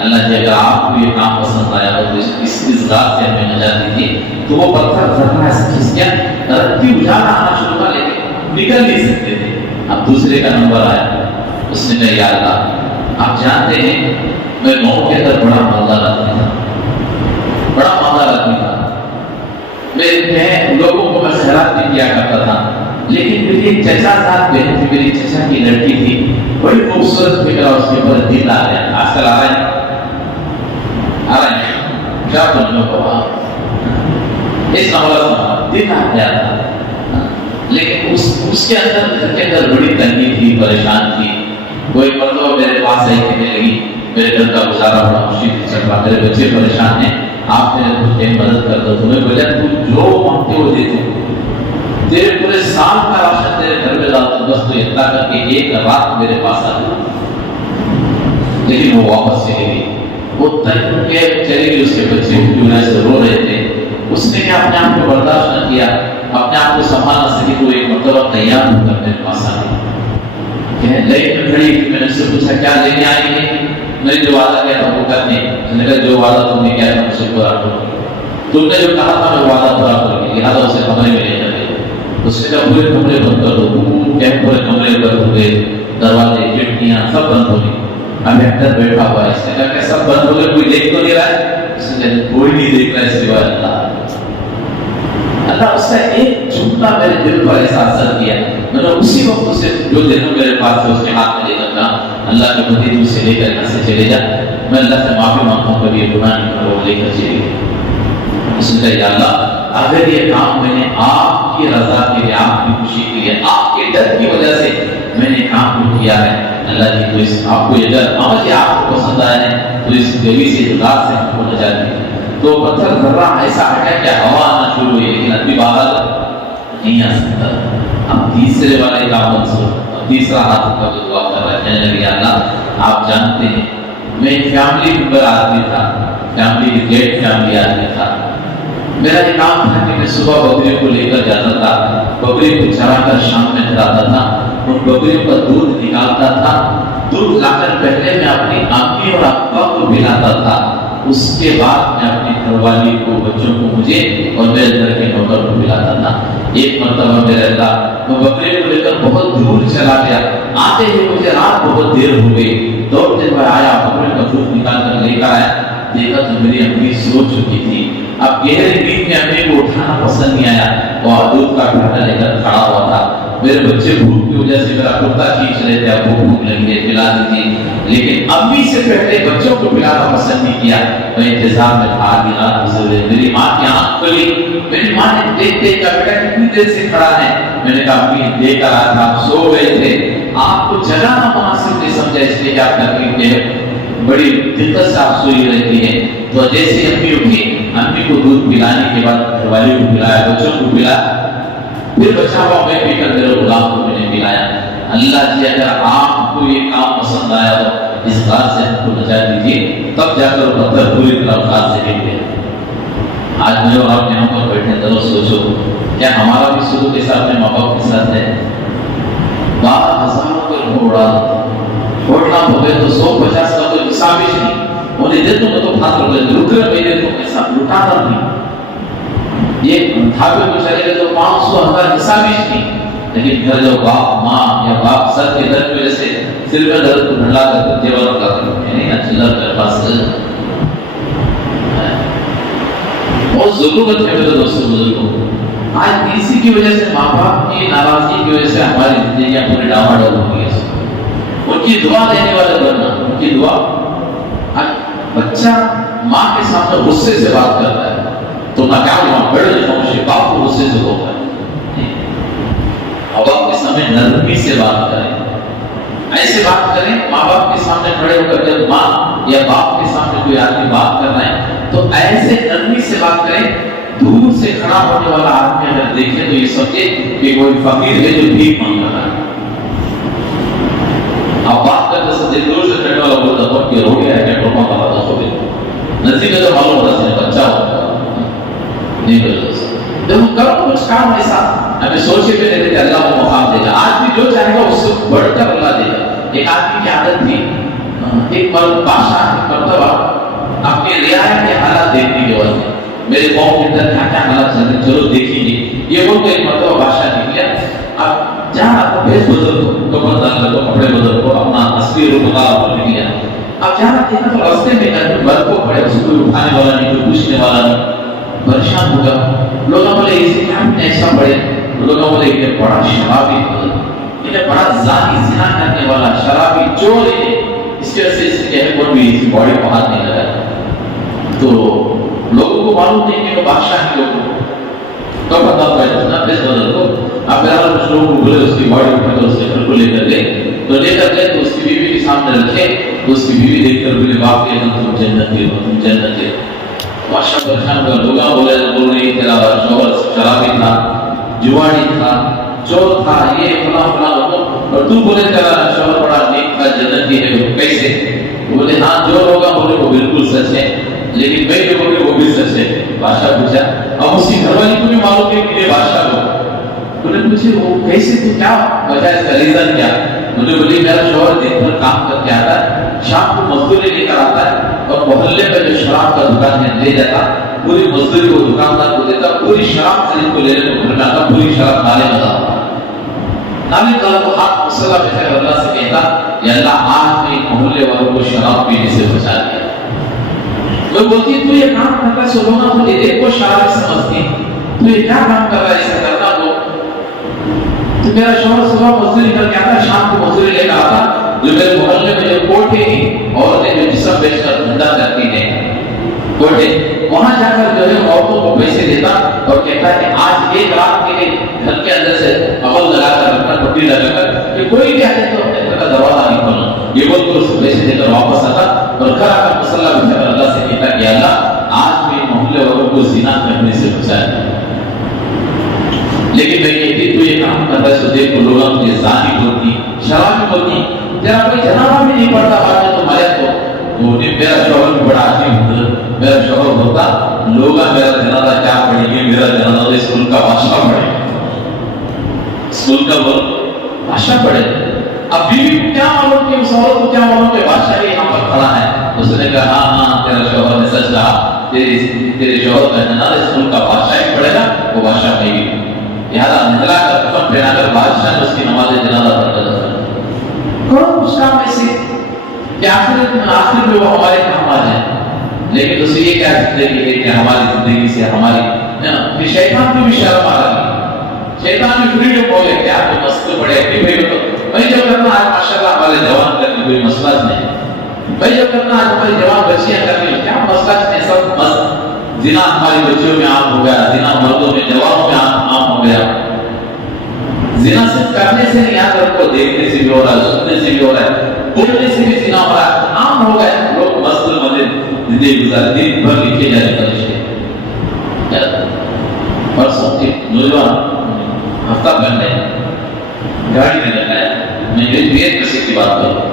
اللہ جی اگر آپ کو یہ کام پسند آیا تو اس رات سے ہمیں نجات دیجیے. تو وہ پتھر ذرا ایسا کھس گیا, رتی اجالا آنا شروع ہوا لیکن نکل نہیں سکتے تھے. اب دوسرے کا نمبر آیا, اس نے کہا یا اللہ آپ جانتے ہیں میں گاؤں کے اندر بڑا مالدار آدمی تھا, بڑا مالدار آدمی تھا, میں لوگوں کو میں خیرات بھی کیا کرتا تھا, لیکن میری ایک چچا ساتھ بہن تھی, میری چچا کی لڑکی تھی, بڑی خوبصورت تھی, میرا اس کے اوپر دل آ گیا. آج کل آ رہے ہیں کیا بولنے کو اس نمبر دل آ گیا تھا, لیکن اس کے اندر گھر کے اندر بڑی تنگی تھی, پریشان تھی. کوئی مرتبہ میرے پاس آئی کہنے لگی میرے گھر کا گزارا بڑا مشکل چل رہا, میرے بچے پریشان ہیں, آپ میرے کچھ مدد کر دو. تمہیں بولے تو جو مانگتے ہو دے دو, تیرے پورے سال کا راشن تیرے گھر میں لاتا ہوں, بس تو اتنا کر کے ایک رات میرے پاس آ جاؤ. لیکن وہ واپس چلی گئی, وہ تنگ کے چلی گئی, اس کے بچے کی وجہ سے رو رہے تھے. اس نے کیا اپنے آپ کو برداشت نہ کیا, اپنے آپ کو سنبھال نہ سکی, تو ایک مرتبہ تیار ہو کر میرے پاس آ گئی. لائٹ میں کھڑی, میں نے اس سے پوچھا کیا لینے آئی ہے, میں نے جو وعدہ کیا تھا وہ کرنے. میں نے کہا جو وعدہ تم نے کیا تھا مجھ سے پورا کرو, تم نے جو کہا تھا میں وعدہ پورا کروں گی, لہٰذا اسے کمرے میں لے کر گئے. اس نے کہا پورے کمرے بند کر دو, پورے کمرے بند ہو گئے, دروازے کھڑکیاں سب بند ہو گئی. اب ایکٹر بیٹھا ہوا ہے, اس نے کہا کہ سب بند ہو گئے, کوئی دیکھ تو نہیں رہا ہے. اس نے کہا کوئی نہیں دیکھ رہا ہے سوائے اللہ. اللہ اس کا ایک جملہ میرے دل پر ایسا اثر کیا, میں نے اسی وقت اسے جو دنوں میرے پاس تھے اس کے ہاتھ میں لے کر کہا اللہ کے بندے تو اسے لے کر یہاں سے چلے جا, میں اللہ سے معافی مانگتا ہوں, کبھی یہ گناہ نہیں کرو, لے کر چلے گئے. اس نے کہا یا اللہ اگر یہ کام میں نے آپ کی رضا کے لیے, آپ کی خوشی کے لیے, آپ کے ڈر کی وجہ سے میں نے کام کو کیا ہے, اللہ جی تو اس آپ کو یہ ڈر عمل آپ کو پسند آیا ہے تو اس دیوی سے اطلاع سے ہم کو نجات دی. تو پتھر ذرہ ایسا ہٹا کہ ہوا آنا شروع ہوئی, لیکن ابھی باہر نہیں آ سکتا. اب تیسرے والے کا منصور, تیسرا ہاتھ کا جو دعا کر رہا ہے, کہنے لگے اللہ آپ جانتے ہیں میں فیملی ممبر آدمی تھا, فیملی کی گیٹ فیملی آدمی تھا. میرا یہ کام تھا کہ میں صبح بکریوں کو لے کر جاتا تھا, بکری کو چرا کر شام میں کھلاتا تھا, ان بکریوں کا دودھ نکالتا تھا, دودھ لا کر پہلے میں اپنی امی اور ابا کو پلاتا تھا, اس کے بعد میں اپنی گھر والی کو, بچوں کو, مجھے اور میرے گھر کے نوکر کو پلاتا تھا. ایک مرتبہ میرے اللہ میں بکرے کو لے کر بہت دور چلا گیا, آتے ہی مجھے رات بہت دیر ہو گئی, دوڑتے ہوئے آیا, بکرے کا دودھ نکال کر لے کر آیا, دیکھا تو میری امی سو چکی تھی. اب گہرے نیند میں امی کو اٹھانا پسند نہیں آیا, وہ دودھ کا گھاٹا لے کر کھڑا ہوا تھا. میرے بچے بھوک کی وجہ سے میرا کرتا کھینچ رہے تھے, اب بھوک لگی ہے پلا دیجیے, لیکن امی سے پہلے بچوں کو پلانا پسند نہیں کیا. میں انتظار میں تھا, آدھی رات گزر گئی, میری ماں کی آنکھ کھلی, میری ماں نے دیکھتے کہ بیٹا کتنی دیر سے کھڑا ہے. میں نے کہا امی دیکھ کر آیا تھا, آپ سو گئے تھے, آپ کو جگانا مناسب نہیں سمجھا, اس لیے کہ آپ تکلیف میں بڑی دقت سے آپ سوئی رہتی ہیں. تو جیسے امی اٹھی, امی کو دودھ پلانے کے بعد گھر والی کو پلایا, بچوں کو پلایا, پھر بچہ ہوا میں پی کر میرے غلام کو میں نے پلایا. اللہ جی اگر آپ کو یہ کام پسند آیا تو اس بات سے ہم کو نجات دیجیے. تب جا کر پتھر پوری طرح ہاتھ سے گر گیا. آج میں اور آپ یہاں پر بیٹھے, ذرا سوچو کیا ہمارا بھی سلوک کے ساتھ میں ماں باپ کے ساتھ ہے؟ 12,000 روپے اڑا چھوڑنا ہو گئے تو 150 کا کوئی حساب ہی نہیں. انہیں دے تو تو ہاتھ روپے لٹ کر میں دے تو ایسا لٹانا نہیں. یہ ڈھابے کو چلے گئے تو 500,000 حساب ہی نہیں. لیکن گھر جو باپ ماں یا باپ سر کے درد کی وجہ سے سر میں درد کو ڈھلا کر دیوار کا نہیں چلر میرے پاس بہت ضرورت ہے میرے دوستوں بزرگوں. آج اسی کی وجہ سے ماں باپ کی ناراضگی کی وجہ سے ہماری زندگیاں پوری ڈاواڈول ہو گئی. ان کی دعا دینے والے بننا, ان کی دعا. بچہ ماں کے سامنے غصے سے بات کرتا ہے تو نہ کیا وہاں بڑے خاموشی, باپ کو غصے سے ہوتا ہے. ماں باپ کے سامنے نرمی سے بات کریں, ایسے بات کریں. ماں باپ کے سامنے کھڑے ہو کر جب ماں یا باپ کے سامنے کوئی آدمی بات کر رہا ہے تو ایسے نرمی سے بات کریں. دور سے کھڑا ہونے والا آدمی اگر دیکھے تو یہ سمجھے کہ کوئی فقیر ہے جو بھیک مانگ رہا ہے. آپ بات کرتے سمجھے دور سے کھڑے والا بولتا تو کہ ہو گیا ہے کہ ٹوپا کا پتا ہو گیا, نزدیک تو معلوم ہوتا ہے بچہ ہوتا نہیں بولتا. جب ہم کرو کچھ کام ایسا ہمیں سوچے بھی نہیں کہ اللہ کو مقام دے گا. آج بھی جو چاہے گا اس سے بڑھ کر اللہ دے گا. ایک آدمی کی عادت تھی, ایک بادشاہ ایک مرتبہ میرے قوم کے اندر کیا کیا حالات چل رہے چلو دیکھیں گے. یہ بول کے ایک مرتبہ بادشاہ نکلیا. اب جہاں آپ بھیس بدل کو کپڑے ڈال کو کپڑے بدل کو اپنا اصلی روپ بتا نکلیا. اب جہاں دیکھا تو راستے میں ایک مرد کو پڑے, اس کو اٹھانے والا نہیں, کوئی پوچھنے والا نہیں. پریشان ہو گیا. لوگوں بولے اسی کیا میں ایسا پڑے. لوگوں بولے کہ بڑا شرابی ہے, بڑا زانی زنا کرنے والا شرابی چور ہے, اس کی وجہ سے اس کے کوئی بھی اس کی باڈی کو ہاتھ نہیں لگا. تو لوگوں کو معلوم نہیں کہ وہ بادشاہ کے لوگوں کو کب پتا پڑا نا پیس بدل کو. اب بہرحال کچھ لوگوں کو بولے اس کی باڈی اٹھا کر اس کے گھر کو لے کر گئے. تو لے کر گئے تو اس کی بیوی کے سامنے رکھے. تو اس کی بیوی دیکھ کر بولے باپ کے تم جنت کے ہو, تم جنت کے. بادشاہ پریشان ہوا. لوگ بول رہے تیرا شوہر شرابی تھا, جواڑی تھا, چور تھا, یہ فلاں فلاں, اور تو بولے تیرا شوہر بڑا نیک تھا, جنت کی ہے, کیسے؟ بولے ہاں جو ہوگا بولے وہ بالکل سچ ہے, لیکن میں جو بولے وہ بھی سچ ہے. بادشاہ پوچھا. اب اس کی گھر والی کو بھی معلوم ہے کہ یہ بادشاہ کو. انہوں نے پوچھے وہ کیسے, تو کیا وجہ, اس کا ریزن کیا؟ انہوں نے بولی میرا شوہر دن بھر کام کر کے آتا ہے, شام کو مزدوری لے کر آتا ہے, اور محلے میں جو شراب کا دکان ہے لے جاتا, پوری مزدوری وہ دکاندار کو دیتا, پوری شراب خرید کو لینے کو گھر میں آتا, پوری شراب نالے میں ڈالتا. نالے میں ڈالا تو ہاتھ مسئلہ میں سے اللہ سے کہتا یا اللہ آج میں محلے والوں کو شراب پینے سے بچا دیا. وہ بولتی تو یہ کام کرتا ہے سولونا تو ایک کو شراب سمجھتی, تو یہ کیا کام کر رہا ہے ایسا کرنا. تو میرا شوہر صبح مزدوری کر کے آتا, شام کو مزدوری لے کر آتا, جو میرے محلے میں جو کوٹے ہیں عورتیں جو جسم بیچ کر دھندا کرتی ہیں کوٹے, وہاں جا کر جو ہے عورتوں کو پیسے دیتا اور کہتا ہے کہ آج ایک رات کے لیے گھر کے اندر سے عمل لگا کر رکھنا, پٹی لگا کر کہ کوئی بھی آئے تو اپنے گھر کا دروازہ نہیں کھولنا. یہ بول کر اس کو پیسے دے کر واپس آتا اور گھر آ کر مسئلہ بچا کر اللہ سے کہتا کہ اللہ آج میں محلے والوں کو زنا کرنے سے بچایا. لیکن میں کہتی تو یہ کام کرتا ہے سو دیکھ کو لوگوں مجھے زانی بولتی, شرابی بولتی, تیرا کوئی جنابہ بھی نہیں پڑتا بعد میں تمہارے کو. تو میرا شوہر بھی بڑا عجیب ہوتا, میرا شوہر ہوتا لوگ میرا جنازہ کیا پڑھیں گے, میرا جنازہ اسکول کا بادشاہ پڑھے, اسکول کا بادشاہ پڑھے. اب بیوی کو کیا معلوم کہ اس عورت کو کیا معلوم کہ بادشاہ یہاں پر کھڑا ہے. اس نے کہا ہاں ہاں تیرا شوہر نے سچ کہا, تیرے شوہر کا جنازہ اسکول کا بادشاہ ہی پڑھے گا, وہ بادشاہ نہیں بھی. لہذا نہلا کر کفن پہنا کر بادشاہ نے اس کی نماز جنازہ پڑھتا تھا. کون اس کام ایسے کہ آخر میں وہ ہمارے کام آ جائے. لیکن اسے یہ کیا زندگی ہے کہ ہماری زندگی سے ہماری شیطان کو بھی شرم آ رہی. شیطان بھی فریڈم ہو گیا, کیا تو مست پڑے ایکٹیو ہے تو بھائی جو کرنا ہے ماشاءاللہ ہمارے جوان کرنے کوئی مسئلہ نہیں. بھائی جو کرنا ہے ہماری جوان بچیاں کرنے کیا مسئلہ نہیں, سب مست. زنا ہماری بچیوں میں عام ہو گیا, زنا مردوں میں جوانوں میں عام ہو گیا. زنا صرف کرنے سے نہیں, یاد رکھو دیکھنے سے بھی ہو رہا ہے, سننے سے بھی ہو رہا ہے, بولنے سے بھی زنا ہو رہا ہے, عام ہو گیا. لوگ مست مزے زندگی گزار, دن بھر لکھے جانے کا رشتے. پرسوں کے نوجوان ہفتہ پہلے گاڑی میں لگایا, میں دیر کسی کی بات کروں,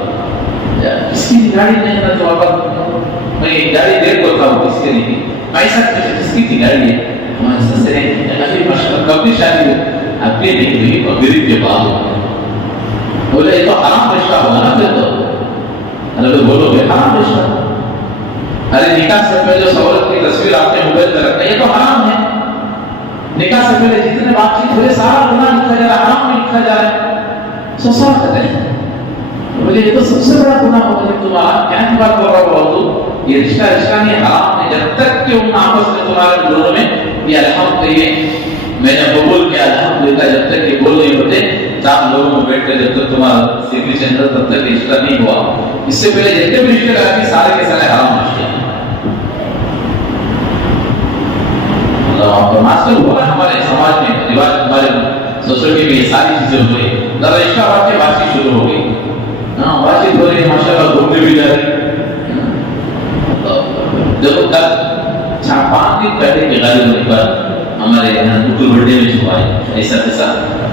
کس کی گاڑی نہیں تھا تو آپ میں گاڑی دیر کو تھا, وہ کس کے نہیں ایسا کس کی تھی گاڑی ہے ہمارے سسرے ابھی ماشاءاللہ کب بھی شادی ہوئی, اپنی نہیں ہوئی اور غریب کے بعد ہوئی. بولے یہ تو حرام رشتہ ہوگا نا پھر تو. ارے بولو گے حرام رشتہ, ارے نکاح سے پہلے جو عورت کی تصویر آپ نے موبائل میں رکھا یہ تو حرام ہے. نکاح سے پہلے جتنے بات چیت ہوئے سارا گناہ لکھا جا رہا ہے, حرام میں لکھا جا رہا ہے. سو سال کریں بولے یہ تو سب سے بڑا گناہ ہوگا. تمہارا کیا بات کر رہا ہو, یہ رشتہ نہیں حرام ہے. جب تک کہ ان آپس میں تمہارے دونوں میں یہ الحمدللہ میں نے قبول کیا الحمدللہ, جب تک یہ بول نہیں ہوتے چار لوگوں میں بیٹھ کر جب تک تمہارا سیکری چندر تب تک رشتہ نہیں ہوا. اس سے پہلے جتنے بھی رشتے لگا کے سارے کے سارے حرام رشتے ہیں. آج کل ہوا ہمارے سماج میں رواج, ہمارے سوسائٹی میں یہ ساری چیزیں ہو رہی. ذرا رشتہ بات کے بات چیت شروع ہو گئی, ہاں بات چیت ہو رہی ہے, ماشاء اللہ گھومنے بھی جا رہے. دیکھو کل 4-5 دن پہلے کے غالب ہونے پر ہمارے یہاں دکھ بڑھنے میں چھپا ہے ایسا ایسا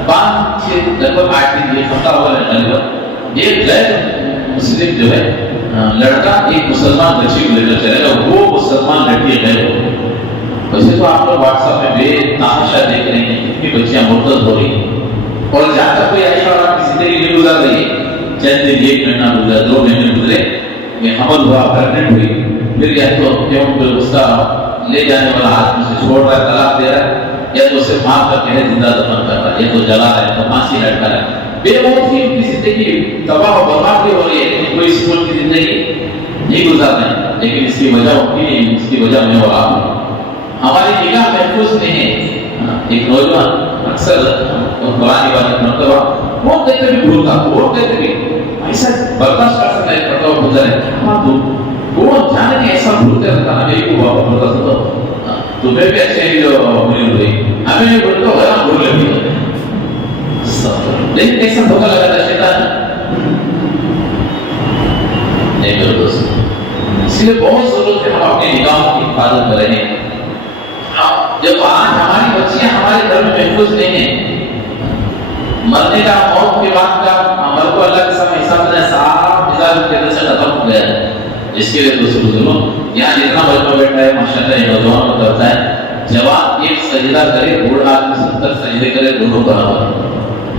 5-6 لگ بھگ 8 دن یہ ہفتہ ہوا ہے غالب. ایک غیر مسلم جو ہے لڑکا ایک مسلمان بچی کو لے کر چلے گا, وہ مسلمان لڑکی غیر ہو. ویسے تو آپ لوگ واٹس ایپ میں بے تحاشا دیکھ رہے ہیں کتنی بچیاں مرتد ہو رہی ہیں, اور جہاں تک کوئی عائشہ اور آپ کی زندگی نہیں گزار رہی ہے, چند دن 1 مہینہ گزرا 2 مہینے گزرے, میں حمل ہوا, پریگننٹ ہوئی, پھر یا تو اس کا لے جانے والا آدمی سے چھوڑ رہا ہے، طلاق دے رہا ہے، یا تو اسے معاف کر کے زندہ دفن کر رہا ہے، یا تو جلا رہا ہے، تو پھانسی لٹکا رہا ہے. بے موت کی ان کی زندگی تباہ و برباد ہو رہی ہے، لیکن کوئی سکون کی زندگی نہیں گزار رہے ہیں. لیکن اس کی وجہ ان کی نہیں، اس کی وجہ میں اور آپ ہوں. ہماری نگاہ محفوظ نہیں ہے. ایک نوجوان اکثر قرآن والے مرتبہ ووٹ دیتے بھی بھولتا، ووٹ دیتے بھی ایسا برداشت کر سکتا ہے، مرتبہ بھولتا ہے. ہاں تو ووٹ جانے نہیں ایسا بھولتے رہتا ہے. میری کو بولتا تھا تمہیں بھی اچھے ہی جو بھولی ہوئی، ہمیں بھی بولتا ہو نا بھول لگی. لیکن ایسا دھوکہ لگا تھا شیطان نہیں میرے دوست. اس لیے بہت ضرورت ہے ہم اپنی نگاہوں کی حفاظت کریں. جب آج ہماری بچیاں ہمارے گھر میں محفوظ نہیں ہیں، مرنے کا موت کے بعد کا عمل کو اللہ کے سامنے حساب دینا صاف مزاج کے اندر سے ختم ہو گیا ہے. جس کے لیے دوسرے بزرگوں یہاں جتنا بچہ بیٹھا ہے ماشاءاللہ یہ نوجوان کو کرتا ہے، جوان ایک سجدہ کرے، بوڑھا آدمی 70 سجدے کرے، دونوں برابر.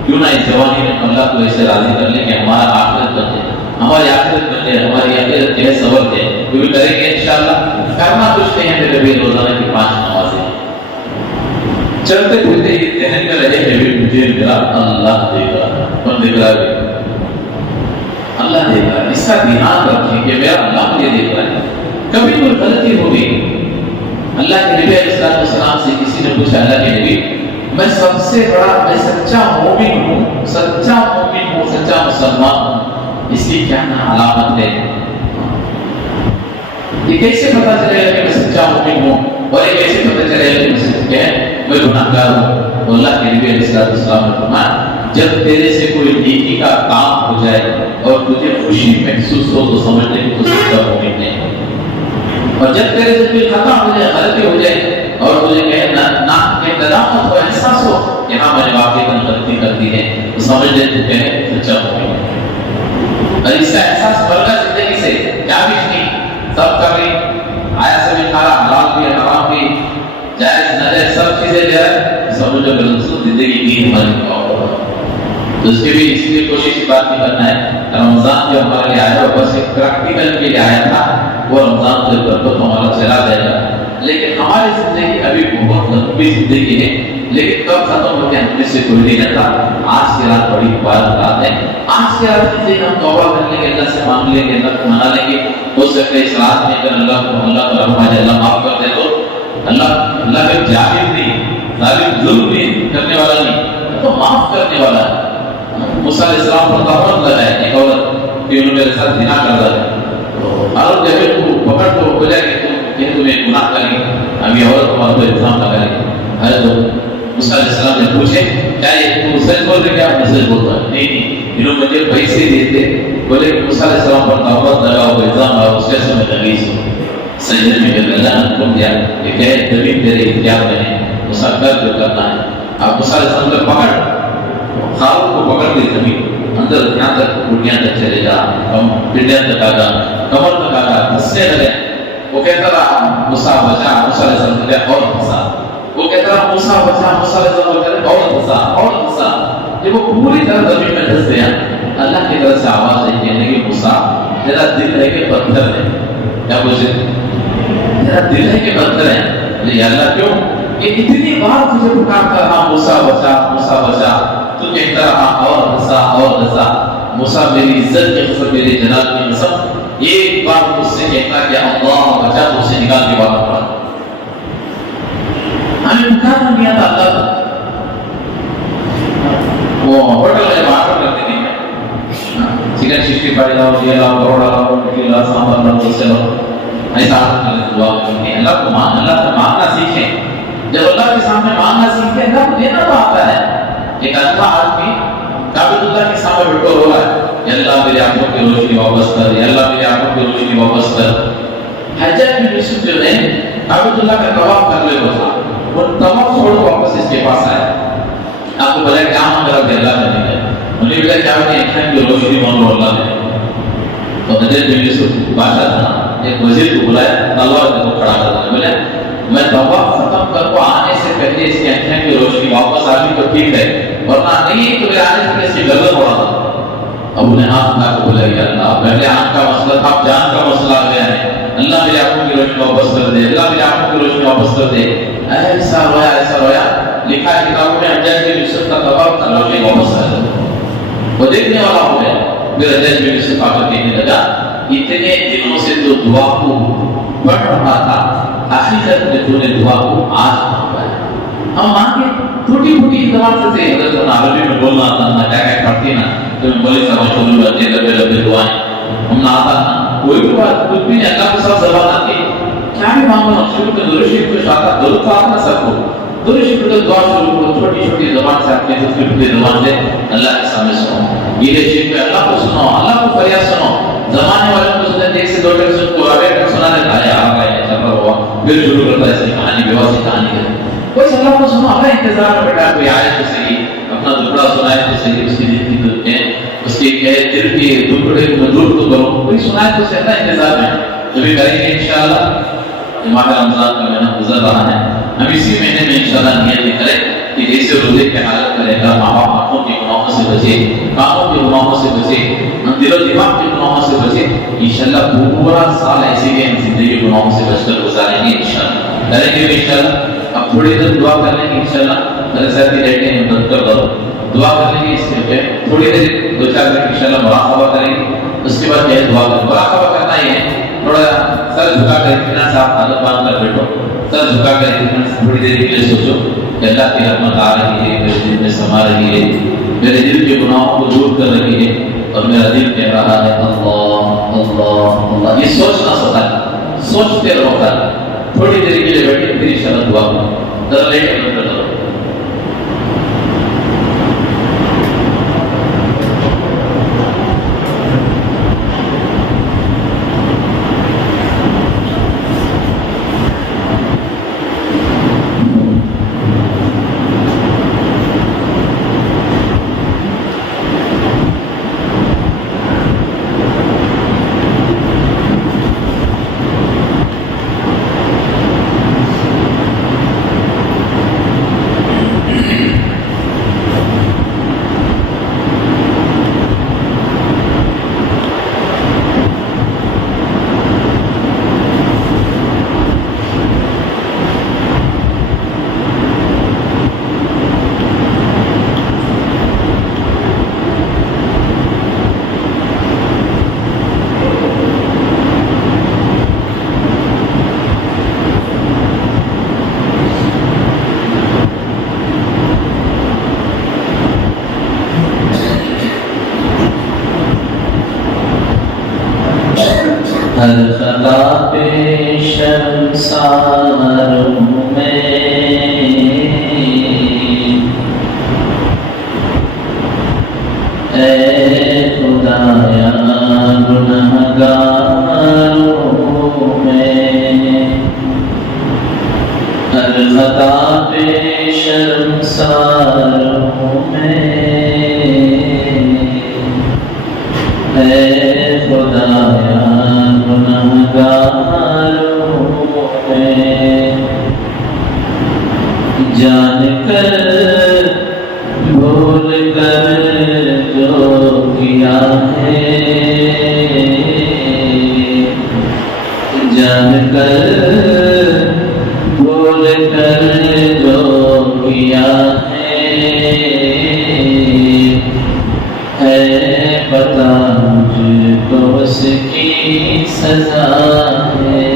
کیوں نہ اس جوانی میں اللہ کو ایسے راضی کر لیں کہ ہمارا آخرت بن جائے، ہماری آخرت بن جائے، ہماری آخرت کے صبر دے. کیونکہ کریں گے انشاءاللہ. کرنا کچھ نہیں ہے میرے بھائی، روزانہ کی 5 نمازیں چلتے پھرتے ہی ذہن میں رہے کہ مجھے میرا اللہ دے گا. کون دے گا؟ اللہ دے گا. اس کا دھیان رکھیں کہ میرا اللہ مجھے دیکھ رہا ہے. کبھی کوئی غلطی ہوگی، اللہ کے نبی علیہ السلام سے کسی نے پوچھا، اللہ کے نبی میں سب سے بڑا، میں سچا مومن ہوں، سچا مومن ہوں، سچا مسلمان ہوں، اس کی کیا علامت ہے؟ یہ کیسے پتا چلے گا کہ میں سچا مومن ہوں، اور یہ کیسے پتا چلے گا کہ میں گناہگار ہوں؟ اللہ کے نبی علیہ السلام نے فرمایا جب تیرے سے کوئی نیکی کا کام ہو جائے اور تجھے خوشی محسوس ہو تو سمجھ لے کہ تو سچا مومن نہیں. اور جب تیرے سے کوئی خطا ہو جائے، غلطی ہو جائے اور تجھے ندامت ہو، احساس ہو کہ ہاں میں نے واقعی غلطی کر دی ہے، تو سمجھ لے تو کہ سچا مومن. اور اس کا احساس بڑھنا زندگی سے کیا بھی نہیں، سب کا بھی آیا سے بھی کھارا، حلال بھی حرام بھی، جائز ناجائز سب چیزیں جو ہے سمجھو کہ زندگی کی ہماری ہوگا. تو اس کے بھی اس لیے کوشش بات نہیں کرنا ہے. رمضان جو ہمارے لیے آیا وہ بس ایک پریکٹیکل کے لیے آیا تھا، وہ رمضان سے برکت ہمارا چلا جائے گا. لیکن ہماری زندگی ابھی بہت لمبی زندگی ہے، لیکن کب ختم ہوتے ہیں ہم میں سے کوئی نہیں جانتا. آج کی رات بڑی مبارک رات ہے. آج کی رات کی ہم توبہ کر لیں گے، اللہ سے مانگ لیں گے، اللہ کو منا لیں گے. ہو سکتا ہے اس رات میں اگر اللہ کا رحم آ جائے، اللہ معاف کر دے تو اللہ کا جابر نہیں، ظالم ظلم نہیں کرنے والا نہیں، تو معاف کرنے والا ہے. موسیٰ علیہ السلام پر تہمت لگائے ایک عورت کہ انہوں نے میرے ساتھ زنا کر دیا. اور جب کو پکڑ کو بولا کہ تمہیں گناہ کریں، ابھی عورت تمہارے پر الزام لگا رہی ہے. تو موسیٰ علیہ السلام نے پوچھے کیا یہ تو سچ بول رہے؟ کیا میں سچ بولتا ہے؟ نہیں، انہوں مجھے پیسے دیتے. بولے کہ موسیٰ علیہ السلام پر تہمت لگا ہو، الزام لگا، اس سے میں تمیز ہوں. سجدے میں جب اللہ نے حکم دیا کہ کہے زمین تیرے اختیار میں ہے، موسیٰ کر جو کرنا ہے. اب موسیٰ علیہ السلام نے پکڑ خارون کو پکڑ لی، زمین اندر یہاں تک گھٹنیاں تک چلے جا، پنڈیاں تک آ جا، کمر تک آ جا، دھسنے لگے. وہ کہتا رہا موسیٰ بچا، موسیٰ علیہ السلام نے اور دھسا. وہ کہتا رہا موسیٰ بچا، موسیٰ علیہ السلام نے اور دھسا اور دھسا. جب وہ پوری طرح زمین میں دھس گیا، اللہ کی طرف سے آواز آئی کہنے کی موسیٰ تیرا دل ہے کہ پتھر ہے؟ کیا پوچھے؟ تیرا دل ہے کہ پتھر ہے؟ یہ اللہ کیوں کہ اتنی بار تجھے پکارتا رہا موسیٰ بچا، موسیٰ بچا، تو کہتا رہا اور دھسا اور دھسا. موسیٰ میری عزت کی قسم، میرے جلال کی قسم، ایک بار مجھ سے کہتا کہ اللہ بچا، تو اسے نکال کے باہر پڑا. ہمیں پکارنا نہیں آتا اللہ کو. وہ ہوٹل میں باہر کرتے نہیں چکن 65 لاؤ، یہ لاؤ، کروڑا لاؤ، کٹی لاؤ، سامبر لاؤ، دوسرے لاؤ، ایسا دعا کریں. اللہ کو اللہ سے مانگنا سیکھیں. جب اللہ کے سامنے مانگنا سیکھیں، اللہ کو دینا تو آتا ہے. ایک اندھا آدمی کعبۃ اللہ کے سامنے بیٹھا ہو رہا ہے، یا اللہ میرے آنکھوں کی روشنی واپس کر، یا اللہ میرے آنکھوں کی روشنی واپس کر. حجاج بن یوسف جو ہے کعبۃ اللہ کا طواف کر لے تھا، وہ طواف چھوڑ واپس اس کے پاس آیا. آپ کو بتایا کیا مانگ رہا تھا؟ اللہ نے دیا. مجھے بتایا کیا ہوتی آنکھوں کی روشنی مانگ رہا اللہ نے. تو حجاج بن یوسف بادشاہ تھا، ایک وزیر کو بلایا، تلوار کو کھڑا کر دیا. بولے میں طواف ختم کر کو آنے سے پہلے اس کی آنکھوں کی روشنی واپس آ گئی تو ٹھیک ہے، ورنہ نہیں تو میرے آنے سے پہلے اس کی گردن اڑا تھا. اب انہیں ہاتھ اٹھا کے بولا کہ اللہ پہلے آنکھ کا مسئلہ تھا، اب جان کا مسئلہ آ گیا ہے. اللہ میری آنکھوں کی روشنی واپس کر دے، اللہ میری آنکھوں کی روشنی واپس کر دے. ایسا رویا. لکھا ہے کتابوں میں حجاج بن یوسف کا کباب تھا، روشنی واپس آ گئی. وہ دیکھنے والا ہو گیا. پھر حجاج بن یوسف آ کر کہنے لگا اتنے دنوں سے تو دعا کو پڑھ رہا تھا، حقیقت میں تو نے دعا کو آج مانگا ہے. ہم مانگے ٹوٹی پھوٹی دعا سے حضرت عربی میں بولنا آتا نا، کیا کیا پڑھتی نا تو میں بولے سب شروع کرتے لبے لبے دعائیں ہم نہ آتا نا، کوئی بھی بات کچھ بھی نہیں، اللہ کے ساتھ زبان آتی ہے کیا بھی مانگو نا. شروع میں درود شریف کو شاطا درود تو آپ نہ سکو، درود شریف کو دعا شروع کرو چھوٹی چھوٹی زبان سے، اپنی ٹوٹی پھوٹی زبان سے اللہ کے سامنے سنو. یہ شریف پہ اللہ کو سنو، اللہ کو فریاد سنو. زمانے والوں کو سنتے ایک سے دو ٹیکس کو آگے ٹیکس سنا دیتا ہے، آ گئے چکر ہوا، پھر شروع کرتا ہے اس کی کہانی، بیوہ سی کہانی ہے. کوئی اللہ کو سنو، اپنا انتظار میں بیٹھا، کوئی آئے تو صحیح، اپنا دکڑا سنائے تو صحیح، اس کی دل کی اس کے دل کے دکڑے کو دور تو کرو، کوئی سنائے تو صحیح، اپنا انتظار میں ابھی کریں گے انشاءاللہ. ماہ رمضان کا مہینہ گزر رہا ہے، ہم اسی مہینے میں انشاءاللہ نیت کریں کہ جیسے روزے کی حالت کرے گا، ماں باپ آنکھوں کے گناہوں سے بچے، کانوں کے گناہوں سے بچے، دل و دماغ کے گناہوں سے بچے. انشاءاللہ پورا سال ایسے ہی ہم زندگی گناہوں سے بچ کر گزاریں گے انشاءاللہ. کریں گے انشاءاللہ. اب تھوڑی دیر دعا کر لیں گے انشاءاللہ. میرے ساتھ ہی بیٹھے ہیں، مدد کر دو، دعا کر لیں گے. اس کے تھوڑی دیر 2-4 منٹ انشاءاللہ مراقبہ کریں گے. اس کے بعد یہ دعا کریں. مراقبہ کرنا ہی ہے، تھوڑا سر جھکا کر اطمینان سے آپ عادت باندھ کر بیٹھو، سر جھکا کر اطمینان سے تھوڑی دیر کے لیے سوچو کہ اللہ کی رحمت آ رہی ہے، میرے دل میں سما رہی ہے، میرے دل کے گناہوں کو دور کر رہی ہے، اور میرا دل کہہ رہا ہے اللہ اللہ اللہ. یہ سوچنا ستا ہے، سوچتے رہو کر تھوڑی دیر کے لیے بیٹھے، پھر انشاءاللہ دعا کرو. ذرا لیٹ کر دو. ہر خطا پہ شرمسار ہوں میں، اے خدایا گنہگار ہوں میں. ہر خطا پہ شرمسار ہوں میں، اے خدایا گنہگار ہوں میں. جان کر بھول کر جو کیا ہے، جان کر بھول کر جو کیا ہے پتہ مجھ کو اس کی سزا ہے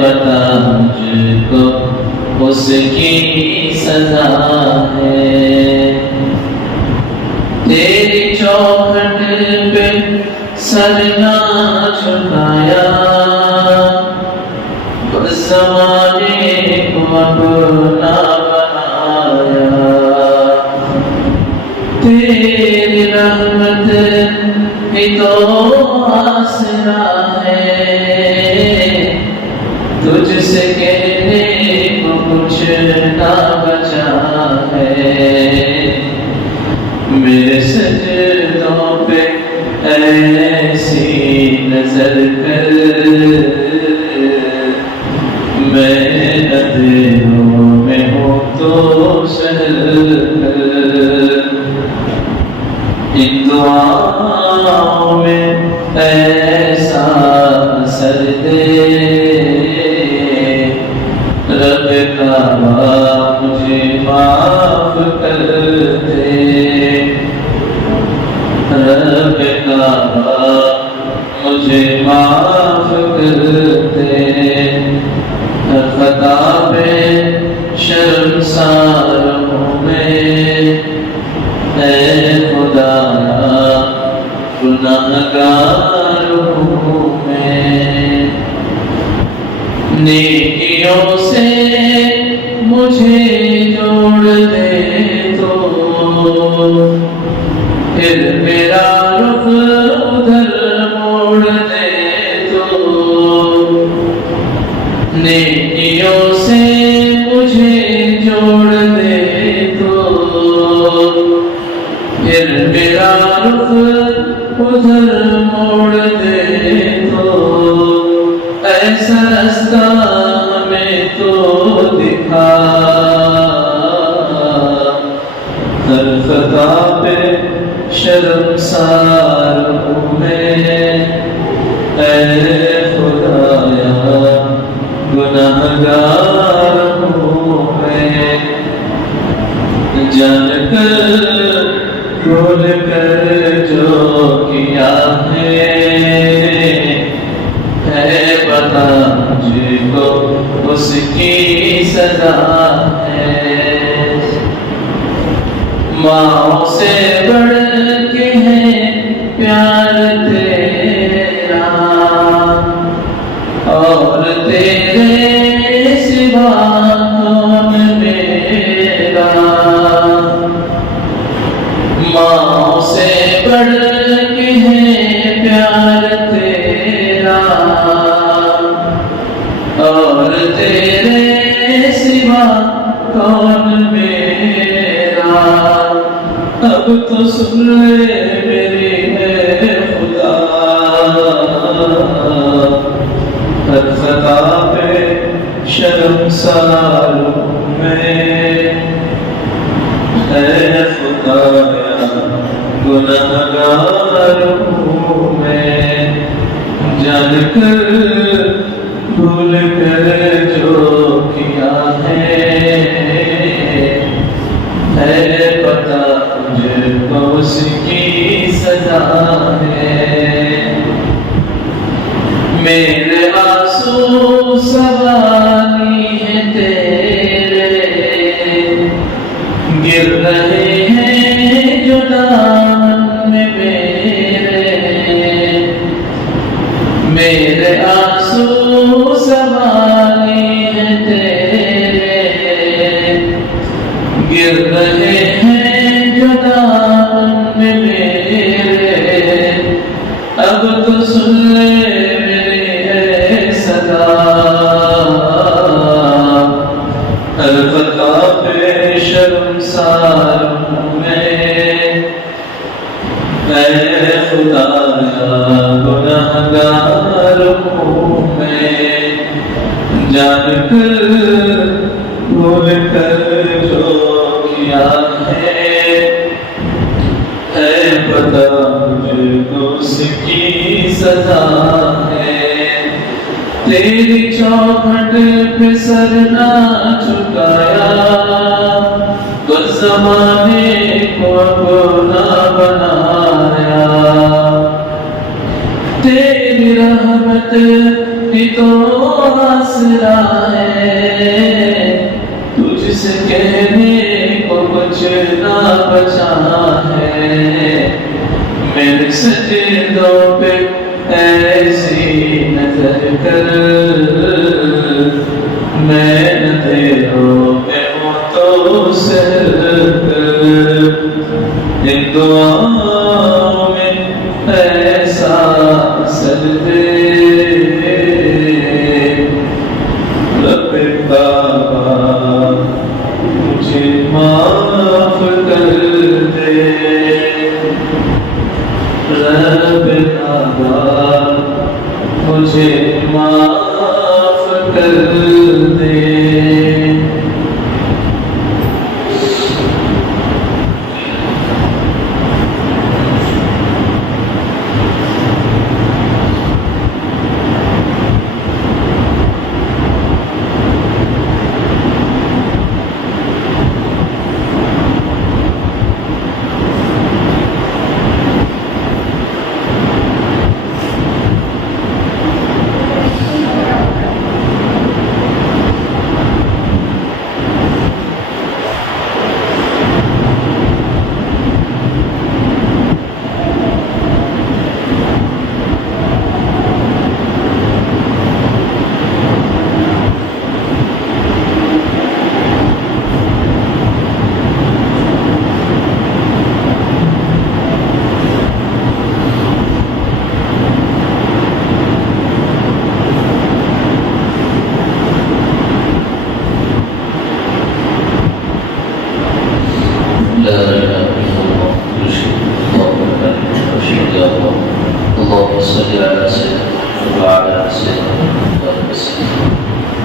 پتہ مجھ کو اس کی سزا ہے. تیری چوکھٹ پہ سر نہ جھکایا، بس زمانے کو اپنا بنایا. تیری رحمت ہی تو آسرا ہے، تجھ سے کہنے کو کچھ نہ بچا ہے. میرے سجدوں پہ ایسی نظر کر، میں اندھیروں میں ہوں تو شہر کر. ان دعاؤں میں ایسا اثر دے رب کعبہ مجھے معاف کر دے رب کعبہ مجھے معاف کر دے خطا پہ شرمسار ہوں میں اے خدایا گناہگار ہوں میں نیکیوں سے مجھے جوڑ دے تو پھر میرا رخ ادھر موڑ دے تو نیکیوں سے مجھے جوڑ دے تو پھر میرا رخ ادھر موڑ دے تو ایسا رستہ ہمیں تو دکھا ہر خطا پہ شرمسار ہوں میں اے خدایا گناہگار ہوں میں جان کر بھول کر جو کیا ہے پتا مجھ کو اس کی سزا ہے ماں سے بڑھ کے ہے پیار تیرا اور تیرے سوا کون میرا ماں سے بڑھ کے ہے پیار تیرا اور تیرے سوا کون میرا اب تو سن لے میری ہے خدا ہر خطا پہ شرمسار ہوں میں اے خدایا گناہگار ہوں میں جان کر بھول کر جو کیا ہے پتا مجھ کو اس کی سزا ہے میرے آنسو سواری ہیں تیرے گر رہے ہیں جو دامن میں میرے آنسو سواری ہیں تیرے گر رہے ہیں جو دامن میں میرے اب تو سن لے میری ہے صدا ہر خطا پہ شرمسار ہوں میں اے خدایا گناہگار ہوں میں جان کر بھول کر جو کیا ہے پتا مجھ کو اس کی سزا ہے تیری چوکھٹ پہ سر نہ جھکایا تو زمانے کو اپنا بنایا تیری رحمت ہی تو آسرا ہے تجھ سے کہنے کو کچھ نہ بچا ہے میرے سجدوں پہ ایسی نظر کر میں نہ تیروں پہ ہوں تو سر کر ان دعاؤں میں ایسا اثر دے رب کعبہ مجھے معاف کر دے رب کعبہ مجھے معاف کر دے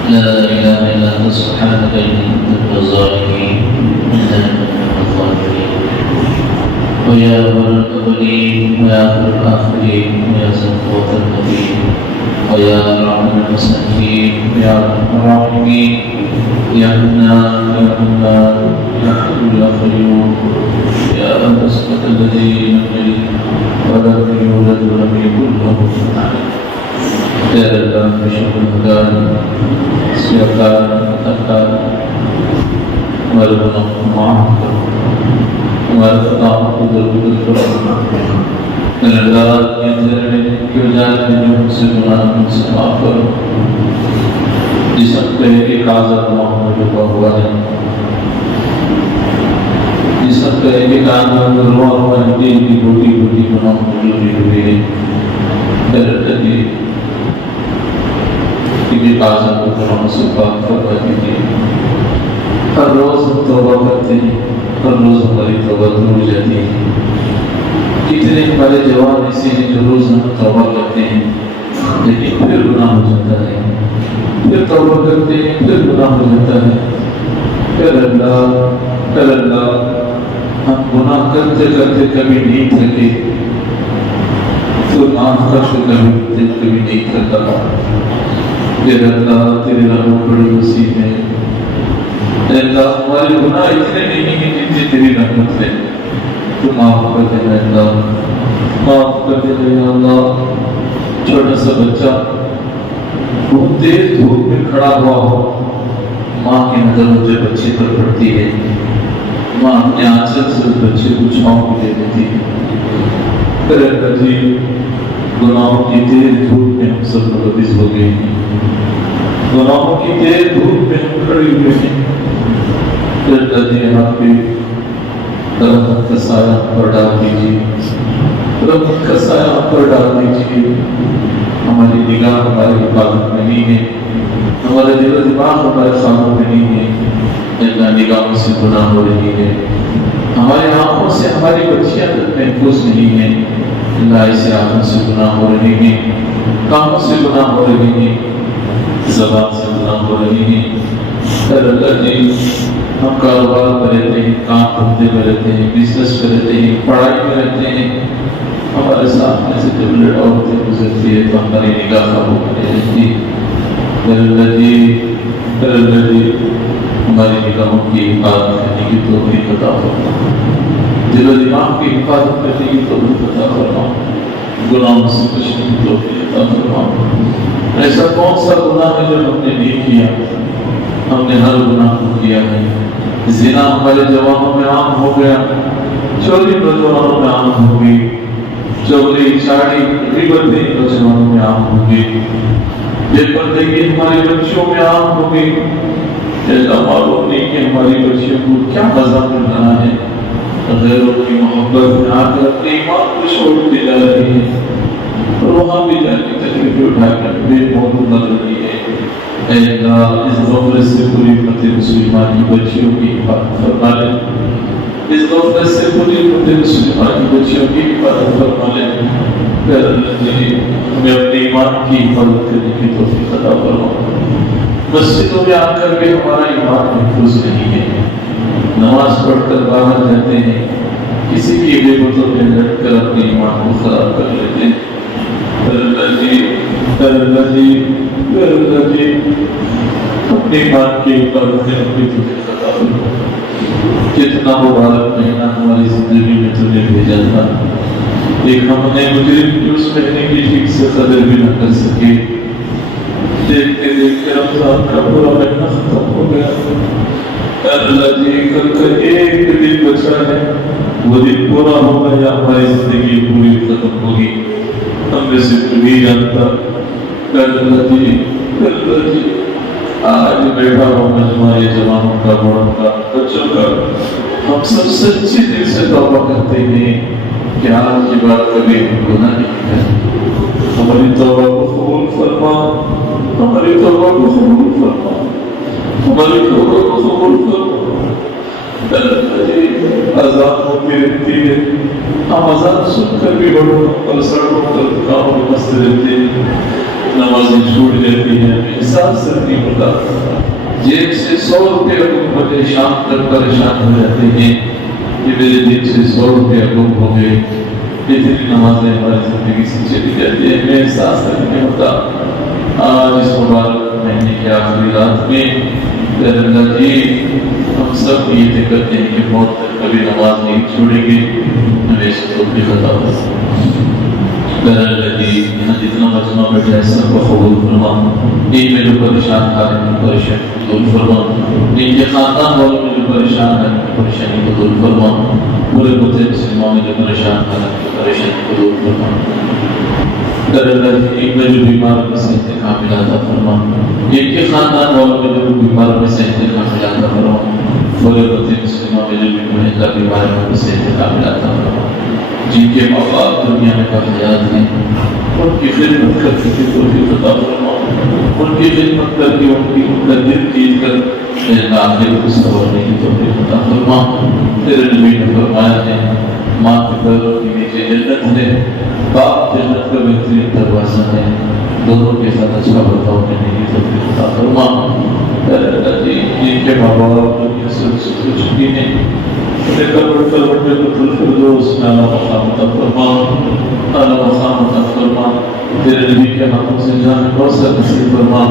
لا إله إلا أنت سبحانك إني كنت من الظالمين ويا أول الأولين ويا آخر الآخرين ويا ذا القوة المتين ويا أرحم المساكين ويا أرحم الراحمين يا حنان يا منان يا حي يا قيوم يا أنسك الذي لم يلد ولم يولد ولم يكن له كفوا أحد يا الله بشر الهدى سيقال تقال وربنا معك ورفضا قدر الرات ينزلني كوجات من مسلمان من سمافر جس ہفتے کی کاغذ محمد کا ہوا ہے جس ہفتے کی کاغذ ہوا ہوا ہے دین کی بوٹی بوٹی بنا موجودی ہوئی ہے درد کی کاغذ کو ہم سے پاک کرواتی تھی ہر روز ہم توبہ کرتے ہیں ہر روز ہماری توبہ دور جاتی ہے کتنے ہمارے جوان ایسے ہیں جو روز ہم توبہ کرتے ہیں لیکن پھر گناہ ہو جاتا ہے پھر توبہ کرتے ہیں پھر گناہ ہو جاتا ہے پھر اللہ ہم گناہ کرتے کرتے کبھی نہیں تھکے تو معاف کر کے کبھی نہیں تھکا پھر اللہ تیرے رحمت بڑی وسیع ہے اے اللہ ہمارے گناہ اتنے نہیں ہیں جتنے تیری رحمت ہے تو معاف کر دے اللہ معاف کر دے اللہ چھوٹا سا بچہ بہت تیز دھوپ میں کھڑا ہوا ہو ماں کی نظر مجھے بچے پر پڑتی ہے ماں اپنے آنچل سے اس بچے کو چھاؤں بھی دے دیتی ہے پھر اللہ جی گناہوں کی تیز دھوپ میں ہم سب ملوث ہو گئے ہیں گناہوں کی تیز دھوپ میں ہم کھڑے ہوئے ہیں پھر اللہ جی آپ کی رحمت کا سایہ پر ڈال دیجیے رحمت کا سایہ پر ڈال دیجیے ہماری نگاہ ہماری حفاظت میں نہیں ہے ہمارے دل و دماغ ہمارے خانوں میں نہیں ہے اللہ نگاہوں سے گناہ ہو رہی ہے ہماری آنکھوں سے ہماری بچیاں محفوظ نہیں ہیں اللہ سے آنکھوں سے گناہ ہو رہی ہیں کانوں سے گناہ ہو رہی ہیں زبان سے گناہ ہو رہی ہیں اللہ جی ہم کاروبار میں رہتے ہیں کام دھندے میں رہتے ہیں بزنس میں رہتے ہیں پڑھائی میں رہتے ہیں ہمارے سامنے سے جب عورتیں گزرتی ہے تو ہماری نگاہ قابو میں نہیں رہتی اللہ جی ہماری نگاہوں کی حفاظت کرنے کی توفیق عطا فرما دل و دماغ کی حفاظت کرنے کی توفیق عطا فرما گناہوں سے بچنے کی توفیق عطا فرما ایسا کون سا گناہ ہے جو ہم نے نہیں کیا ہم نے ہر گناہ کو کیا ہے زنا ہمارے جوانوں میں عام ہو گیا چوری نوجوانوں میں عام ہو گئی چوری چاڑی غیبت نوجوانوں میں عام ہو گئی بے پردگی ہمارے بچوں میں عام ہو گئی ایسا معلوم نہیں کہ ہماری بچیوں کو کیا مزہ مل رہا ہے غیروں کی محبت میں آ کر اپنے ایمان کو چھوڑتے جا رہی ہے اور وہاں بھی جا کے تکلیفیں اٹھا کر بے موجود بن رہی ہے اے اللہ اس غفلت سے پوری امت مسلمان کی بچیوں کی حفاظت فرما لے اس غفلت سے پوری امت مسلمان کی بچیوں کی حفاظت فرما لے پھر اللہ جی ہمیں اپنے ایمان کی حفاظت کرنے کی توفیق عطا فرما مسجدوں میں آ کر بھی ہمارا ایمان محفوظ نہیں ہے نماز پڑھ کر باہر رہتے ہیں کسی کی غیبتوں میں لٹ کر اپنے ایمان کو خراب کر لیتے ہیں اللہ جی اپنے ایمان کی حفاظت کرنے کی توفیق عطا فرما کتنا مبارک مہینہ ہماری زندگی میں تم نے بھیجا تھا ایک ہم نے مجرم کی اس مہینے کی ٹھیک سے قدر بھی نہ کر سکے دیکھتے دیکھتے رمضان کا پورا مہینہ ختم ہو گیا اللہ جی کل کا ایک دن بچا ہے وہ دن پورا ہوگا یا ہماری زندگی پوری ختم ہوگی ہم میں سے کوئی جانتا اللہ جی آج بیٹھا ہوں مجموعہ جوانوں کا بڑوں کا بچوں کا ہم سب سچی دل سے توبہ کرتے ہیں کہ آج کی بات کبھی ہم گناہ نہیں کریں ہماری توبہ کو قبول فرما ہماری توبہ کو قبول فرما ہماری توبہ کو قبول فرما آزاد ہوتی رہتی ہے ہم آزاد سن کر بھی بڑھوں اور سڑکوں پر دکانوں میں مست رہتے ہیں نمازی اثر نہیں ہوتا. جیب سے 100 روپے گم ہو گئے، شام تک پریشان ہو جاتے ہیں کہ میرے جیب سے 100 روپے گم ہو گئے. اتنی نمازیں ہماری زندگی سے چلی جاتی ہیں، ہمیں احساس نہیں ہوتا. آج اس مبارک مہینے کی آخری رات میں اللہ جی ہم سب یہ ذکر کرتے ہیں کہ موت تک کبھی نماز نہیں چھوڑیں گے، ہمیں اس توفیق عطا فرما. اللہ جی یہاں جتنا مجمع بیٹھا ہے سب کو قبول فرما. ان میں جو پریشان تھا ان کی پریشانی کو دور فرما. ان کے خاندان والوں میں جو پریشان ہے ان کی پریشانی کو دور فرما. پورے پورے مسلمانوں میں جو پریشان تھا ان کی پریشانی کو دور فرما. اللہ جی ان میں جو بیمار میں صحت کامل عطا فرما. ان کے خاندان والوں میں جو بیمار میں صحت کامل عطا فرما. پورے پورے مسلمانوں میں جو بیمار میں صحت کامل عطا فرما. جن کے ماں باپ دنیا میں باحیات ہیں ان کی خدمت کرنے کی توفیق عطا فرما. ان کی خدمت کر کے ان کا دل جیت کر آخرت کو سنورنے کی توفیق عطا فرما. تیرے نبی نے فرمایا ہے ماں کے پیروں کے نیچے جنت ہے، باپ جنت کا بہترین دروازہ ہے، دونوں کے ساتھ اچھا برتاؤ کرنے کی توفیق عطا فرما. جن کے ماں باپ دنیا سے رخصت ہو چکی ہیں انہیں قبر میں الفردوس میں اعلیٰ مقام عطا فرما. اعلیٰ مقام عطا فرما. تیرے نبی کے ہاتھوں سے جان کوثر نصیب فرما.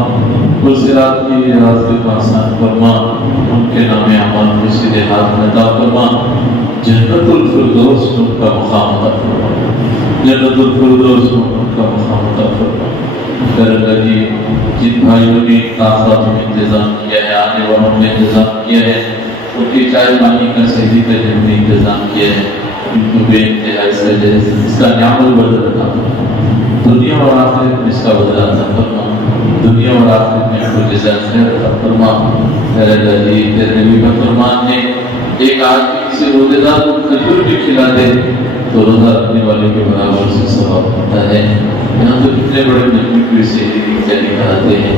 اس رات کی راستے کو آسان فرما. ان کے نام اعمال کو سیدھے ہاتھ میں عطا فرما. جنت الفردوس میں ان کا مقام عطا فرما. جنت الفردوس میں ان کا مقام عطا فرما. اللہ جی جن بھائیوں نے آخرت میں انتظام کیا ہے، آنے والوں میں انتظام کیا ہے، ان کی چائے پانی کا صحیح کا جنہوں نے انتظام کیا ہے، ان کو بے انتہائی اس کا نعم البدل عطا فرما. دنیا اور آخرت میں اس کا بدلہ عطا فرما. دنیا اور آخرت میں ان کو جزائے خیر عطا فرما. اللہ جی تیرے نبی کا فرمان ہے ایک آدمی کسی روزے دار کو کھجور بھی کھلا دے تو روزہ رکھنے والے کے برابر سے ثواب ہوتا ہے. یہاں تو کتنے بڑے نبی کی سہری کی تیاری کراتے ہیں.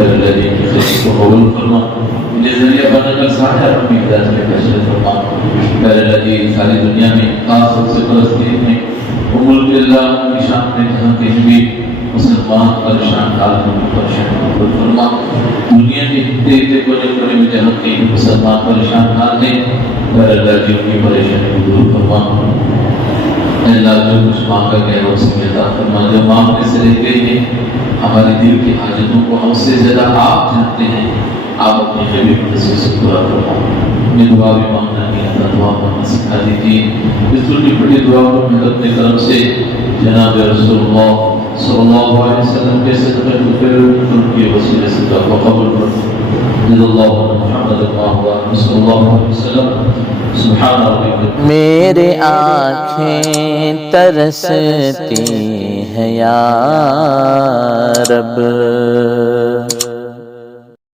اللہ جی کی خدمت کو قبول فرما. یہ ذریعہ بنا کر سارے عالم میں ہدایت میں بشر فرما. اللہ جی ساری دنیا میں خاص طور سے فلسطین میں ملک اللہ کی شان میں جہاں کہیں بھی مسلمان پریشان حال میں پریشان قبول فرما. دنیا کے ہتے کونے کونے میں جہاں کہیں مسلمان پریشان حال ہیں اللہ جی ان کی پریشانی کو دور فرما. اللہ جو کچھ مانگا گیا اس سے عطا فرما. جو مانگنے سے رہ گئی ہیں ہمارے دل کی حاجتوں کو ہم سے زیادہ آپ جانتے ہیں. آپ اپنے حبیب نصیب سے پورا فرما. اپنی دعا بھی مانگنا نہیں آتا، دعا مانگنا سکھا دیجیے. اس کی بڑی دعا کو میں اپنے کرم سے جناب رسول اللہ صلی اللہ علیہ وسلم کے صدقے ان کے وسیلے سے دعا قبول فرما. جزا اللہ محمد صلی اللہ علیہ وسلم. سبحان ربک. میرے آنکھیں ترستی ہیں یا رب،